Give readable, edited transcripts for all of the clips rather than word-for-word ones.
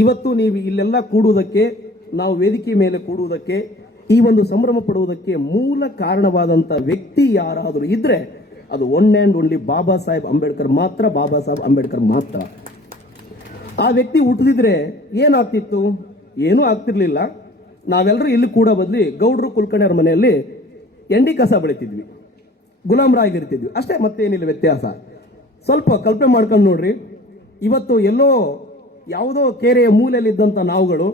ಇವತ್ತು ನೀವು ಇಲ್ಲೆಲ್ಲ ಕೂಡುವುದಕ್ಕೆ, ನಾವು ವೇದಿಕೆ ಮೇಲೆ ಕೂಡುವುದಕ್ಕೆ, ಈ ಒಂದು ಸಂಭ್ರಮ ಪಡುವುದಕ್ಕೆ ಮೂಲ ಕಾರಣವಾದಂಥ ವ್ಯಕ್ತಿ ಯಾರಾದರೂ ಇದ್ರೆ ಅದು one and only Baba Saheb Ambedkar ಮಾತ್ರ, ಬಾಬಾ ಸಾಹೇಬ್ ಅಂಬೇಡ್ಕರ್ ಮಾತ್ರ. ಆ ವ್ಯಕ್ತಿ ಹುಟ್ಟಿದಿದ್ರೆ ಏನಾಗ್ತಿತ್ತು? ಏನೂ ಆಗ್ತಿರ್ಲಿಲ್ಲ. ನಾವೆಲ್ಲರೂ ಇಲ್ಲಿ ಕೂಡ ಬದಲಿ ಗೌಡ್ರು ಕುಲಕರ್ಣಿಯರ ಮನೆಯಲ್ಲಿ ಎಂಡಿ ಕಸ ಬೆಳಿತಿದ್ವಿ, ಗುಲಾಮರಾಗಿರ್ತಿದ್ವಿ ಅಷ್ಟೇ, ಮತ್ತೇನಿಲ್ಲ ವ್ಯತ್ಯಾಸ. ಸ್ವಲ್ಪ ಕಲ್ಪನೆ ಮಾಡ್ಕೊಂಡು ನೋಡ್ರಿ, ಇವತ್ತು ಎಲ್ಲೋ ಯಾವುದೋ ಕೆರೆಯ ಮೂಲೆಯಲ್ಲಿದ್ದಂಥ ನಾವುಗಳು,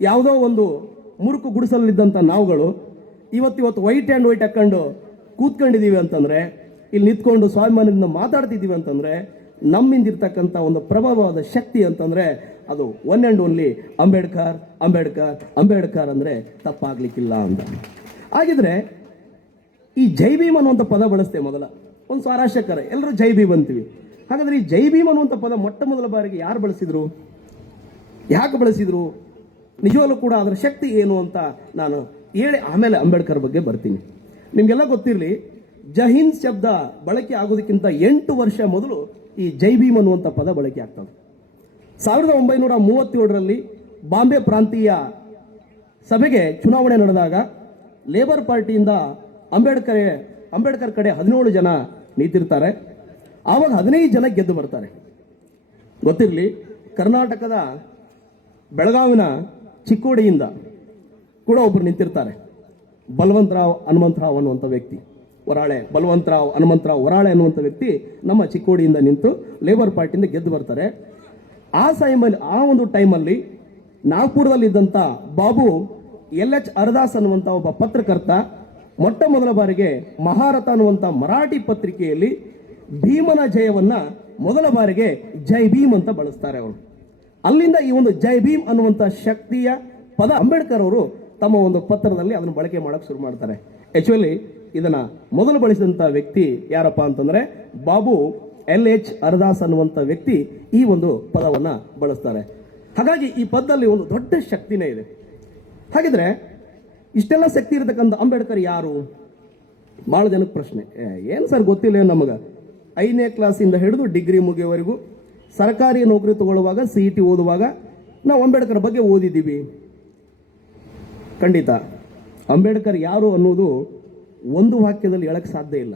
ಯಾವುದೋ ಒಂದು ಮುರುಕು ಗುಡಿಸಲಿದ್ದಂಥ ನಾವುಗಳು ಇವತ್ತು ವೈಟ್ ಆ್ಯಂಡ್ ವೈಟ್ ಹಾಕೊಂಡು ಕೂತ್ಕೊಂಡಿದ್ದೀವಿ ಅಂತಂದರೆ, ಇಲ್ಲಿ ನಿಂತ್ಕೊಂಡು ಸ್ವಾಭಿಮಾನದಿಂದ ಮಾತಾಡ್ತಿದ್ದೀವಿ ಅಂತಂದರೆ, ನಮ್ಮಿಂದಿರ್ತಕ್ಕಂಥ ಒಂದು ಪ್ರಭಾವವಾದ ಶಕ್ತಿ ಅಂತಂದರೆ ಅದು one and only Ambedkar, Ambedkar, Ambedkar ಅಂದರೆ ತಪ್ಪಾಗ್ಲಿಕ್ಕಿಲ್ಲ ಅಂತ. ಹಾಗಿದ್ರೆ ಈ ಜೈ ಭೀಮ್ ಅನ್ನುವಂಥ ಪದ ಬಳಸ್ತೇವೆ ಮೊದಲ, ಒಂದು ಸ್ವಾರಸ್ಯಕರ, ಎಲ್ಲರೂ ಜೈ ಭೀಮ್ ಅಂತೀವಿ. ಹಾಗಾದ್ರೆ ಈ ಜೈ ಭೀಮ್ ಅನ್ನುವಂಥ ಪದ ಮೊಟ್ಟ ಮೊದಲ ಬಾರಿಗೆ ಯಾರು ಬಳಸಿದ್ರು, ಯಾಕೆ ಬಳಸಿದ್ರು, ನಿಜವಾಗ್ಲೂ ಕೂಡ ಅದರ ಶಕ್ತಿ ಏನು ಅಂತ ನಾನು ಹೇಳಿ ಆಮೇಲೆ ಅಂಬೇಡ್ಕರ್ ಬಗ್ಗೆ ಬರ್ತೀನಿ. ನಿಮಗೆಲ್ಲ ಗೊತ್ತಿರಲಿ, ಜಹಿಂದ್ ಶಬ್ದ ಬಳಕೆ ಆಗೋದಕ್ಕಿಂತ 8 ವರ್ಷ ಮೊದಲು ಈ ಜೈ ಭೀಮ್ ಅನ್ನುವಂಥ ಪದ ಬಳಕೆ ಆಗ್ತದೆ. 1937ರಲ್ಲಿ ಬಾಂಬೆ ಪ್ರಾಂತೀಯ ಸಭೆಗೆ ಚುನಾವಣೆ ನಡೆದಾಗ ಲೇಬರ್ ಪಾರ್ಟಿಯಿಂದ ಅಂಬೇಡ್ಕರ್ ಕಡೆ 17 ಜನ ನಿಂತಿರ್ತಾರೆ. ಆವಾಗ 15 ಜನ ಗೆದ್ದು ಬರ್ತಾರೆ. ಗೊತ್ತಿರಲಿ, ಕರ್ನಾಟಕದ ಬೆಳಗಾವಿನ ಚಿಕ್ಕೋಡಿಯಿಂದ ಕೂಡ ಒಬ್ಬರು ನಿಂತಿರ್ತಾರೆ, ಬಲವಂತರಾವ್ ಹನುಮಂತರಾವ್ ಅನ್ನುವಂಥ ವ್ಯಕ್ತಿ. ಬಲವಂತರಾವ್ ಹನುಮಂತರಾವ್ ವರಾಳೆ ಅನ್ನುವಂಥ ವ್ಯಕ್ತಿ ನಮ್ಮ ಚಿಕ್ಕೋಡಿಯಿಂದ ನಿಂತು ಲೇಬರ್ ಪಾರ್ಟಿಯಿಂದ ಗೆದ್ದು ಬರ್ತಾರೆ. ಆ ಒಂದು ಟೈಮಲ್ಲಿ ನಾಗ್ಪುರದಲ್ಲಿದ್ದಂಥ ಬಾಬು LH ಅರದಾಸ್ ಅನ್ನುವಂಥ ಒಬ್ಬ ಪತ್ರಕರ್ತ ಮೊಟ್ಟ ಮೊದಲ ಬಾರಿಗೆ ಮಹಾರಥ ಅನ್ನುವಂಥ ಮರಾಠಿ ಪತ್ರಿಕೆಯಲ್ಲಿ ಭೀಮನ ಜಯವನ್ನ ಮೊದಲ ಬಾರಿಗೆ ಜೈ ಭೀಮ್ ಅಂತ ಬಳಸ್ತಾರೆ ಅವರು. ಅಲ್ಲಿಂದ ಈ ಒಂದು ಜೈ ಭೀಮ್ ಅನ್ನುವಂಥ ಶಕ್ತಿಯ ಪದ ಅಂಬೇಡ್ಕರ್ ಅವರು ತಮ್ಮ ಒಂದು ಪತ್ರದಲ್ಲಿ ಅದನ್ನು ಬಳಕೆ ಮಾಡಕ್ಕೆ ಶುರು ಮಾಡ್ತಾರೆ. ಆಕ್ಚುಲಿ ಇದನ್ನ ಮೊದಲು ಬಳಸಿದಂಥ ವ್ಯಕ್ತಿ ಯಾರಪ್ಪ ಅಂತಂದ್ರೆ ಬಾಬು LH ಅರದಾಸ್ ಅನ್ನುವಂಥ ವ್ಯಕ್ತಿ ಈ ಒಂದು ಪದವನ್ನ ಬಳಸ್ತಾರೆ. ಹಾಗಾಗಿ ಈ ಪದದಲ್ಲಿ ಒಂದು ದೊಡ್ಡ ಶಕ್ತಿನೇ ಇದೆ. ಹಾಗಿದ್ರೆ ಇಷ್ಟೆಲ್ಲ ಶಕ್ತಿ ಇರತಕ್ಕಂಥ ಅಂಬೇಡ್ಕರ್ ಯಾರು? ಬಹಳ ಜನಕ್ಕೆ ಪ್ರಶ್ನೆ, ಏನು ಸರ್ ಗೊತ್ತಿಲ್ಲ ನಮಗೆ, 5ನೇ ಕ್ಲಾಸಿಂದ ಹಿಡಿದು ಡಿಗ್ರಿ ಮುಗಿಯೋವರೆಗೂ ಸರ್ಕಾರಿ ನೌಕರಿ ತಗೊಳ್ಳುವಾಗ CET ಓದುವಾಗ ನಾವು ಅಂಬೇಡ್ಕರ್ ಬಗ್ಗೆ ಓದಿದ್ದೀವಿ. ಖಂಡಿತ ಅಂಬೇಡ್ಕರ್ ಯಾರು ಅನ್ನೋದು ಒಂದು ವಾಕ್ಯದಲ್ಲಿ ಹೇಳಕ್ಕೆ ಸಾಧ್ಯ ಇಲ್ಲ.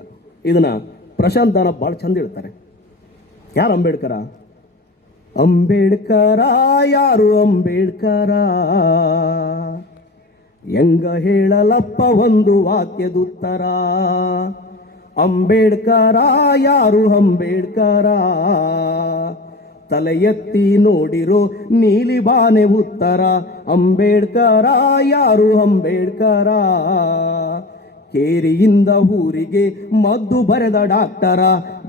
ಇದನ್ನ ಪ್ರಶಾಂತ್ ದಾನ ಭಾಳ ಚಂದ ಹೇಳ್ತಾರೆ. ಯಾರು ಅಂಬೇಡ್ಕರ? ಅಂಬೇಡ್ಕರ ಯಾರು ಅಂಬೇಡ್ಕರ, ಹೆಂಗ ಹೇಳಲಪ್ಪ ಒಂದು ವಾಕ್ಯದುತ್ತರ. ಅಂಬೇಡ್ಕರ ಯಾರು ಅಂಬೇಡ್ಕರ, ತಲೆ ಎತ್ತಿ ನೋಡಿರೋ ನೀಲಿ ಬಾನೆ ಉತ್ತರ. ಅಂಬೇಡ್ಕರ ಯಾರು ಅಂಬೇಡ್ಕರ, ಕೇರಿಯಿಂದ ಊರಿಗೆ ಮದ್ದು ಬರೆದ ಡಾಕ್ಟರ.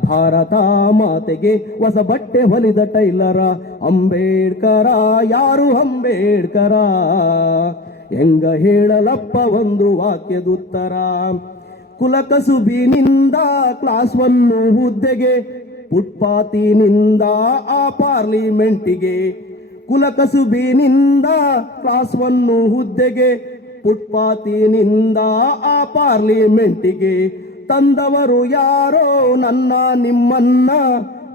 ಭಾರತ ಮಾತೆಗೆ ಹೊಸ ಬಟ್ಟೆ ಹೊಲಿದ ಟೈಲರ. ಅಂಬೇಡ್ಕರ ಯಾರು ಅಂಬೇಡ್ಕರ, ಹೆಂಗ ಹೇಳಲಪ್ಪ ಒಂದು ವಾಕ್ಯದುತ್ತರ. ಕುಲಕಸುಬಿನಿಂದ ಕ್ಲಾಸ್ 1 ಹುದ್ದೆಗೆ, ಫುಟ್ಪಾತಿನಿಂದ ಆ ಪಾರ್ಲಿಮೆಂಟಿಗೆ. ಕುಲಕಸುಬಿನಿಂದ ಕ್ಲಾಸ್ 1 ಹುದ್ದೆಗೆ, ಫುಟ್ಪಾತಿನಿಂದ ಆ ಪಾರ್ಲಿಮೆಂಟಿಗೆ. ತಂದವರು ಯಾರೋ ನನ್ನ ನಿಮ್ಮನ್ನ,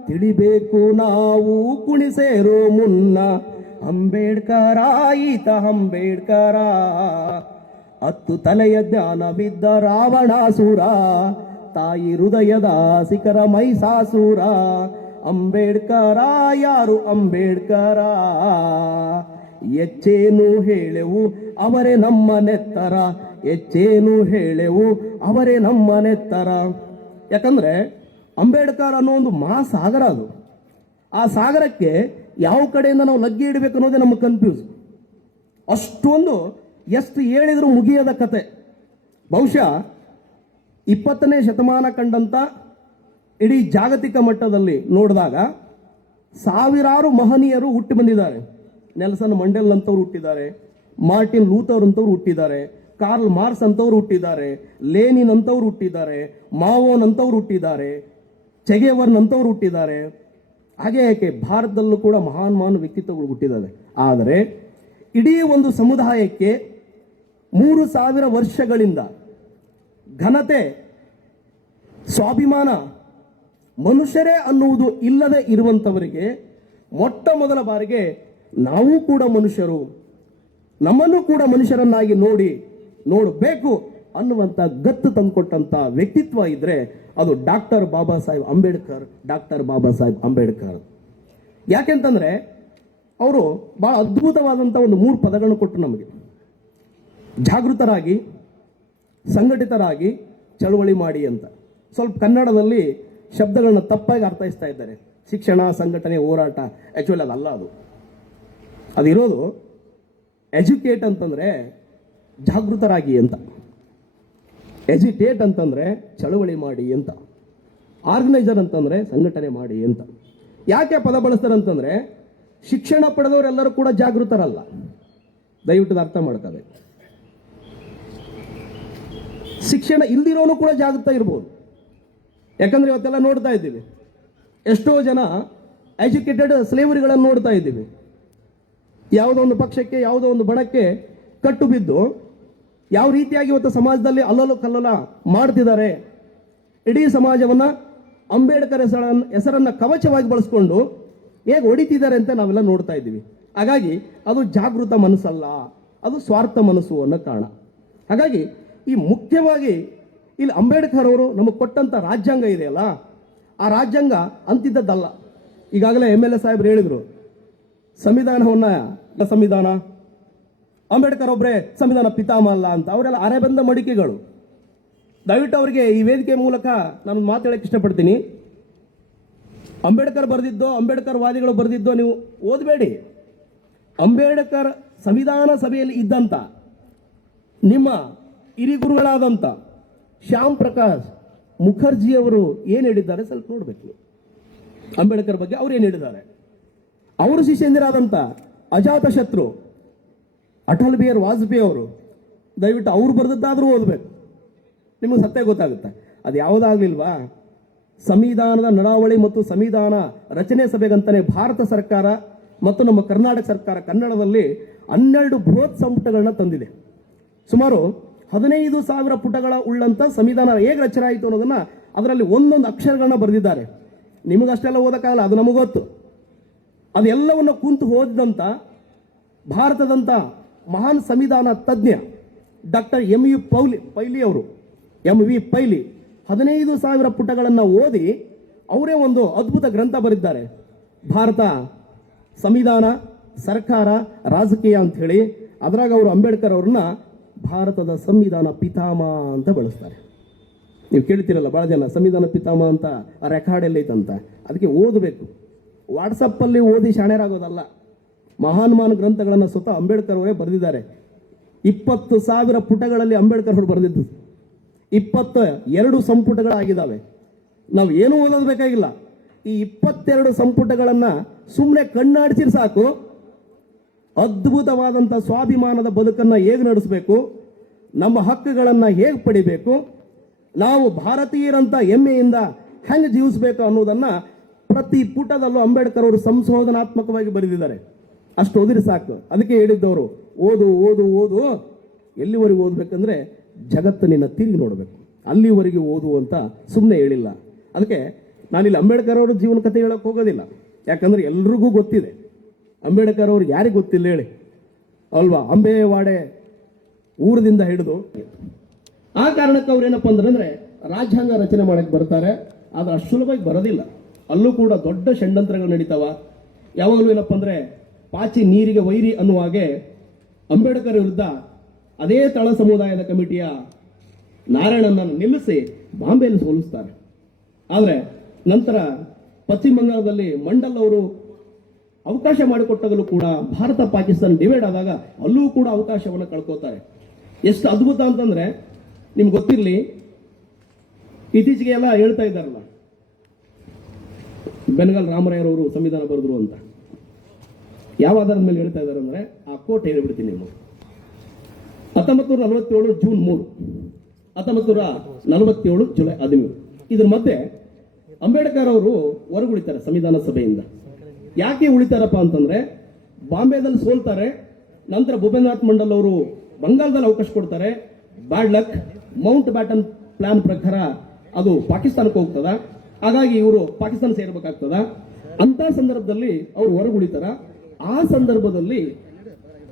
ತಿಳಿಬೇಕು ನಾವು ಕುಣಿಸೇರೋ ಮುನ್ನ. ಅಂಬೇಡ್ಕರ ಈತ ಅಂಬೇಡ್ಕರ, 10 ತಲೆಯ ಜ್ಞಾನ ಬಿದ್ದ ರಾವಣಾಸುರ, ತಾಯಿ ಹೃದಯದ ಶಿಖರ ಮೈಸಾಸುರ. ಅಂಬೇಡ್ಕರ ಯಾರು ಅಂಬೇಡ್ಕರ, ಹೆಚ್ಚೇನು ಹೇಳೆವು ಅವರೇ ನಮ್ಮ ನೆತ್ತರ. ಹೆಚ್ಚೇನು ಹೇಳೆವು ಅವರೇ ನಮ್ಮ ನೆತ್ತರ. ಯಾಕಂದ್ರೆ ಅಂಬೇಡ್ಕರ್ ಅನ್ನೋ ಒಂದು ಮಹಾಸಾಗರ ಅದು. ಆ ಸಾಗರಕ್ಕೆ ಯಾವ ಕಡೆಯಿಂದ ನಾವು ಲಗ್ಗಿ ಇಡಬೇಕು ಅನ್ನೋದೇ ನಮಗೆ ಕನ್ಫ್ಯೂಸ್. ಅಷ್ಟೊಂದು ಎಷ್ಟು ಹೇಳಿದ್ರು ಮುಗಿಯದ ಕತೆ. ಬಹುಶಃ 20ನೇ ಶತಮಾನ ಕಂಡಂತ ಇಡೀ ಜಾಗತಿಕ ಮಟ್ಟದಲ್ಲಿ ನೋಡಿದಾಗ ಸಾವಿರಾರು ಮಹನೀಯರು ಹುಟ್ಟಿ ಬಂದಿದ್ದಾರೆ. ನೆಲ್ಸನ್ ಮಂಡೇಲ್ ಅಂತವ್ರು ಹುಟ್ಟಿದ್ದಾರೆ, ಮಾರ್ಟಿನ್ ಲೂಥರ್ ಅಂತವ್ರು ಹುಟ್ಟಿದ್ದಾರೆ, ಕಾರ್ಲ್ ಮಾರ್ಕ್ಸ್ ಅಂತವ್ರು ಹುಟ್ಟಿದ್ದಾರೆ, ಲೇನಿನ್ ಅಂತವ್ರು ಹುಟ್ಟಿದ್ದಾರೆ, ಮಾವೋನ್ ಅಂತವ್ರು ಹುಟ್ಟಿದ್ದಾರೆ, ಚೆಗೆವರ್ನ್ ಅಂತವ್ರು ಹುಟ್ಟಿದ್ದಾರೆ. ಹಾಗೆ ಯಾಕೆ ಭಾರತದಲ್ಲೂ ಕೂಡ ಮಹಾನ್ ವ್ಯಕ್ತಿತ್ವಗಳು ಹುಟ್ಟಿದ್ದಾವೆ. ಆದರೆ ಇಡೀ ಒಂದು ಸಮುದಾಯಕ್ಕೆ 3000 ವರ್ಷಗಳಿಂದ ಘನತೆ, ಸ್ವಾಭಿಮಾನ, ಮನುಷ್ಯರೇ ಅನ್ನುವುದು ಇಲ್ಲದೆ ಇರುವಂಥವರಿಗೆ ಮೊಟ್ಟ ಮೊದಲ ಬಾರಿಗೆ ನಾವು ಕೂಡ ಮನುಷ್ಯರು, ನಮ್ಮನ್ನು ಕೂಡ ಮನುಷ್ಯರನ್ನಾಗಿ ನೋಡಬೇಕು ಅನ್ನುವಂಥ ಗತ್ತು ತಂದುಕೊಟ್ಟಂತ ವ್ಯಕ್ತಿತ್ವ ಇದ್ರೆ ಅದು ಡಾಕ್ಟರ್ ಬಾಬಾ ಸಾಹೇಬ್ ಅಂಬೇಡ್ಕರ್. ಡಾಕ್ಟರ್ ಬಾಬಾ ಸಾಹೇಬ್ ಅಂಬೇಡ್ಕರ್ ಯಾಕೆಂತಂದ್ರೆ ಅವರು ಬಹಳ ಅದ್ಭುತವಾದಂಥ ಒಂದು 3 ಪದಗಳನ್ನು ಕೊಟ್ಟರು ನಮಗೆ: ಜಾಗೃತರಾಗಿ, ಸಂಘಟಿತರಾಗಿ, ಚಳವಳಿ ಮಾಡಿ ಅಂತ. ಸ್ವಲ್ಪ ಕನ್ನಡದಲ್ಲಿ ಶಬ್ದಗಳನ್ನ ತಪ್ಪಾಗಿ ಅರ್ಥೈಸ್ತಾ ಇದ್ದಾರೆ. ಶಿಕ್ಷಣ, ಸಂಘಟನೆ, ಹೋರಾಟ, ಆಕ್ಚುಲಿ ಅದಲ್ಲ. ಅದಿರೋದು ಎಜುಕೇಟ್ ಅಂತಂದ್ರೆ ಜಾಗೃತರಾಗಿ ಅಂತ, ಎಜಿಟೇಟ್ ಅಂತಂದ್ರೆ ಚಳವಳಿ ಮಾಡಿ ಅಂತ, ಆರ್ಗನೈಸರ್ ಅಂತಂದ್ರೆ ಸಂಘಟನೆ ಮಾಡಿ ಅಂತ. ಯಾಕೆ ಪದ ಬಳಸ್ತಾರೆ ಅಂತಂದ್ರೆ ಶಿಕ್ಷಣ ಪಡೆದವರೆಲ್ಲರೂ ಕೂಡ ಜಾಗೃತರಲ್ಲ. ದಯವಿಟ್ಟು ಅರ್ಥ ಮಾಡ್ಕೋಬೇಕು. ಶಿಕ್ಷಣ ಇಲ್ದಿರೋನು ಕೂಡ ಜಾಗೃತ ಇರ್ಬೋದು. ಯಾಕಂದ್ರೆ ಇವತ್ತೆಲ್ಲ ನೋಡ್ತಾ ಇದ್ದೀವಿ, ಎಷ್ಟೋ ಜನ ಎಜುಕೇಟೆಡ್ ಸ್ಲೇವರಿಗಳನ್ನು ನೋಡ್ತಾ ಇದ್ದೀವಿ. ಯಾವುದೋ ಒಂದು ಪಕ್ಷಕ್ಕೆ, ಯಾವುದೋ ಒಂದು ಬಣಕ್ಕೆ ಕಟ್ಟು ಬಿದ್ದು ಯಾವ ರೀತಿಯಾಗಿ ಇವತ್ತು ಸಮಾಜದಲ್ಲಿ ಅಲ್ಲಲು ಕಲ್ಲಲ ಮಾಡ್ತಿದ್ದಾರೆ. ಇಡೀ ಸಮಾಜವನ್ನ ಅಂಬೇಡ್ಕರ್ ಹೆಸರನ್ನ ಕವಚವಾಗಿ ಬಳಸ್ಕೊಂಡು ಹೇಗೆ ಹೊಡಿತಿದ್ದಾರೆ ಅಂತ ನಾವೆಲ್ಲ ನೋಡ್ತಾ ಇದ್ದೀವಿ. ಹಾಗಾಗಿ ಅದು ಜಾಗೃತ ಮನಸ್ಸಲ್ಲ, ಅದು ಸ್ವಾರ್ಥ ಮನಸ್ಸು ಅನ್ನೋ ಕಾರಣ. ಹಾಗಾಗಿ ಈ ಮುಖ್ಯವಾಗಿ ಇಲ್ಲಿ ಅಂಬೇಡ್ಕರ್ ಅವರು ನಮಗೆ ಕೊಟ್ಟಂತ ರಾಜ್ಯಾಂಗ ಇದೆಯಲ್ಲ, ಆ ರಾಜ್ಯಾಂಗ ಅಂತಿದ್ದದ್ದಲ್ಲ. ಈಗಾಗಲೇ MLA ಸಾಹೇಬ್ರು ಹೇಳಿದ್ರು, ಸಂವಿಧಾನ ಅಂಬೇಡ್ಕರ್ ಒಬ್ಬರೇ ಸಂವಿಧಾನ ಪಿತಾಮಹ ಅಲ್ಲ ಅಂತ. ಅವರೆಲ್ಲ ಅರೆಬಂದ ಮಡಿಕೆಗಳು. ದಯವಿಟ್ಟು ಅವರಿಗೆ ಈ ವೇದಿಕೆ ಮೂಲಕ ನಾನು ಮಾತು ಹೇಳಕ್ಕೆ ಇಷ್ಟಪಡ್ತೀನಿ. ಅಂಬೇಡ್ಕರ್ ಬರೆದಿದ್ದೋ, ಅಂಬೇಡ್ಕರ್ ವಾದಿಗಳು ಬರೆದಿದ್ದೋ ನೀವು ಓದಬೇಡಿ. ಅಂಬೇಡ್ಕರ್ ಸಂವಿಧಾನ ಸಭೆಯಲ್ಲಿ ಇದ್ದಂತ ನಿಮ್ಮ ಹಿರಿಗುರುಗಳಾದಂಥ ಶ್ಯಾಮ್ ಪ್ರಕಾಶ್ ಮುಖರ್ಜಿ ಅವರು ಏನು ಹೇಳಿದ್ದಾರೆ ಸ್ವಲ್ಪ ನೋಡ್ಬೇಕು. ಅಂಬೇಡ್ಕರ್ ಬಗ್ಗೆ ಅವ್ರು ಏನು ಹೇಳಿದ್ದಾರೆ. ಅವರು ಶಿಷ್ಯಂದಿರಾದಂಥ ಅಜಾತ ಶತ್ರು ಅಟಲ್ ಬಿಹಾರಿ ವಾಜಪೇಯಿ ಅವರು, ದಯವಿಟ್ಟು ಅವ್ರು ಬರೆದದ್ದಾದ್ರೂ ಓದಬೇಕು, ನಿಮಗೆ ಸತ್ಯ ಗೊತ್ತಾಗುತ್ತೆ. ಅದು ಯಾವುದಾಗ್ಲಿಲ್ವಾ? ಸಂವಿಧಾನದ ನಡಾವಳಿ ಮತ್ತು ಸಂವಿಧಾನ ರಚನೆ ಸಭೆಗಂತಾನೆ ಭಾರತ ಸರ್ಕಾರ ಮತ್ತು ನಮ್ಮ ಕರ್ನಾಟಕ ಸರ್ಕಾರ ಕನ್ನಡದಲ್ಲಿ 12 ಬೃಹತ್ ಸಂಪುಟಗಳನ್ನ ತಂದಿದೆ. ಸುಮಾರು 15,000 ಪುಟಗಳ ಉಳ್ಳಂತ ಸಂವಿಧಾನ ಹೇಗೆ ರಚನೆ ಆಯಿತು ಅನ್ನೋದನ್ನ ಅದರಲ್ಲಿ ಒಂದೊಂದು ಅಕ್ಷರಗಳನ್ನ ಬರೆದಿದ್ದಾರೆ. ನಿಮಗಷ್ಟೆಲ್ಲ ಓದಕ್ಕಾಗಲ್ಲ, ಅದು ನಮಗೆ ಗೊತ್ತು. ಅದೆಲ್ಲವನ್ನು ಕುಂತು ಓದಿದಂತ ಭಾರತದಂತ ಮಹಾನ್ ಸಂವಿಧಾನ ತಜ್ಞ ಡಾಕ್ಟರ್ MV ಪೈಲಿ 15,000 ಪುಟಗಳನ್ನು ಓದಿ ಅವರೇ ಒಂದು ಅದ್ಭುತ ಗ್ರಂಥ ಬರೆದಿದ್ದಾರೆ. ಭಾರತ ಸಂವಿಧಾನ, ಸರ್ಕಾರ, ರಾಜಕೀಯ ಅಂತ ಹೇಳಿ. ಅದರಾಗ ಅವರು ಅಂಬೇಡ್ಕರ್ ಅವ್ರನ್ನ ಭಾರತದ ಸಂವಿಧಾನ ಪಿತಾಮಹ ಅಂತ ಬಳಸ್ತಾರೆ. ನೀವು ಕೇಳ್ತೀರಲ್ಲ ಬಹಳ ಜನ ಸಂವಿಧಾನ ಪಿತಾಮಹ ಅಂತ ರೆಕಾರ್ಡ್ ಎಲ್ಲೈತಂತ. ಅದಕ್ಕೆ ಓದಬೇಕು. ವಾಟ್ಸಪ್ಪಲ್ಲಿ ಓದಿ ಶಾಣ್ಯರಾಗೋದಲ್ಲ. ಮಹಾನ್ ಗ್ರಂಥಗಳನ್ನು ಸ್ವತಃ ಅಂಬೇಡ್ಕರ್ ಅವರೇ ಬರೆದಿದ್ದಾರೆ. 20,000 ಪುಟಗಳಲ್ಲಿ ಅಂಬೇಡ್ಕರ್ ಅವರು ಬರೆದಿದ್ದು 22 ಸಂಪುಟಗಳಾಗಿದ್ದಾವೆ. ನಾವು ಏನೂ ಓದೋದು ಬೇಕಾಗಿಲ್ಲ. ಈ 22 ಸಂಪುಟಗಳನ್ನು ಸುಮ್ಮನೆ ಕಣ್ಣಾಡಿಸಿದ್ರೆ ಸಾಕು, ಅದ್ಭುತವಾದಂಥ ಸ್ವಾಭಿಮಾನದ ಬದುಕನ್ನು ಹೇಗೆ ನಡೆಸಬೇಕು, ನಮ್ಮ ಹಕ್ಕುಗಳನ್ನು ಹೇಗೆ ಪಡಿಬೇಕು, ನಾವು ಭಾರತೀಯರಂತ ಹೆಮ್ಮೆಯಿಂದ ಹೆಂಗೆ ಜೀವಿಸಬೇಕು ಅನ್ನೋದನ್ನು ಪ್ರತಿ ಪುಟದಲ್ಲೂ ಅಂಬೇಡ್ಕರ್ ಅವರು ಸಂಶೋಧನಾತ್ಮಕವಾಗಿ ಬರೆದಿದ್ದಾರೆ. ಅಷ್ಟು ಓದಿರಿ ಸಾಕು. ಅದಕ್ಕೆ ಹೇಳಿದ್ದವರು ಓದು ಓದು ಓದು. ಎಲ್ಲಿವರೆಗೂ ಓದಬೇಕಂದ್ರೆ ಜಗತ್ತು ನಿನ್ನ ತಿರುಗಿ ನೋಡಬೇಕು, ಅಲ್ಲಿವರೆಗೆ ಓದು ಅಂತ ಸುಮ್ಮನೆ ಹೇಳಿಲ್ಲ. ಅದಕ್ಕೆ ನಾನಿಲ್ಲಿ ಅಂಬೇಡ್ಕರ್ ಅವರ ಜೀವನ ಕಥೆ ಹೇಳಕ್ಕೆ ಹೋಗೋದಿಲ್ಲ. ಯಾಕಂದ್ರೆ ಎಲ್ರಿಗೂ ಗೊತ್ತಿದೆ. ಅಂಬೇಡ್ಕರ್ ಅವ್ರಿಗೆ ಯಾರಿಗೆ ಗೊತ್ತಿಲ್ಲ ಹೇಳಿ ಅಲ್ವಾ? ಅಂಬೇವಾಡೆ ಊರದಿಂದ ಹಿಡಿದು ಆ ಕಾರಣಕ್ಕೆ ಅವ್ರು ಏನಪ್ಪ ಅಂದ್ರೆ ರಾಜ್ಯಾಂಗ ರಚನೆ ಮಾಡಕ್ಕೆ ಬರ್ತಾರೆ. ಆದ್ರೆ ಅಷ್ಟು ಸುಲಭವಾಗಿ ಬರೋದಿಲ್ಲ. ಅಲ್ಲೂ ಕೂಡ ದೊಡ್ಡ ಷಡ್ಯಂತ್ರಗಳು ನಡೀತಾವ. ಯಾವಾಗಲೂ ಏನಪ್ಪ ಅಂದ್ರೆ ಪಾಚಿ ನೀರಿಗೆ ವೈರಿ ಅನ್ನುವ ಹಾಗೆ ಅಂಬೇಡ್ಕರ್ ವಿರುದ್ಧ ಅದೇ ತಳ ಸಮುದಾಯದ ಕಮಿಟಿಯ ನಾರಾಯಣನನ್ನು ನಿಲ್ಲಿಸಿ ಬಾಂಬೆಯಲ್ಲಿ ಸೋಲಿಸ್ತಾರೆ. ಆದರೆ ನಂತರ ಪಶ್ಚಿಮ ಬಂಗಾಳದಲ್ಲಿ ಮಂಡಲ್ ಅವರು ಅವಕಾಶ ಮಾಡಿಕೊಟ್ಟಾಗಲೂ ಕೂಡ ಭಾರತ ಪಾಕಿಸ್ತಾನ ಡಿವೈಡ್ ಆದಾಗ ಅಲ್ಲೂ ಕೂಡ ಅವಕಾಶವನ್ನು ಕಳ್ಕೋತಾರೆ. ಎಷ್ಟು ಅದ್ಭುತ ಅಂತಂದ್ರೆ ನಿಮ್ಗೆ ಗೊತ್ತಿರಲಿ, ಇತ್ತೀಚೆಗೆ ಎಲ್ಲ ಹೇಳ್ತಾ ಇದ್ದಾರಲ್ಲ ಬೆನಗಲ್ ರಾಮರಾಯರವರು ಸಂವಿಧಾನ ಬರೆದ್ರು ಅಂತ. ಯಾವ ಆಧಾರದ ಮೇಲೆ ಹೇಳ್ತಾ ಇದ್ದಾರೆ ಅಂದ್ರೆ ಆ ಕೋಟ್ ಹೇಳಿಬಿಡ್ತೀನಿ. ನೀವು 1947 ಜೂನ್ 3, 1947 ಜುಲೈ 13. ಇದ್ರ ಮಧ್ಯೆ ಅಂಬೇಡ್ಕರ್ ಅವರು ಹೊರಗುಳಿತಾರೆ ಸಂವಿಧಾನ ಸಭೆಯಿಂದ. ಯಾಕೆ ಉಳಿತಾರಪ್ಪ ಅಂತಂದ್ರೆ ಬಾಂಬೆದಲ್ಲಿ ಸೋಲ್ತಾರೆ. ನಂತರ ಭೂಪೇಂದ್ರನಾಥ್ ಮಂಡಲ್ ಅವರು ಬಂಗಾಳದಲ್ಲಿ ಅವಕಾಶ ಕೊಡ್ತಾರೆ. Bad luck, Mount baton plan ಪ್ರಕಾರ ಅದು ಪಾಕಿಸ್ತಾನಕ್ಕೆ ಹೋಗ್ತದ. ಹಾಗಾಗಿ ಇವರು ಪಾಕಿಸ್ತಾನ ಸೇರ್ಬೇಕಾಗ್ತದ. ಅಂತ ಸಂದರ್ಭದಲ್ಲಿ ಅವರು ಹೊರಗುಳಿತಾರ. ಆ ಸಂದರ್ಭದಲ್ಲಿ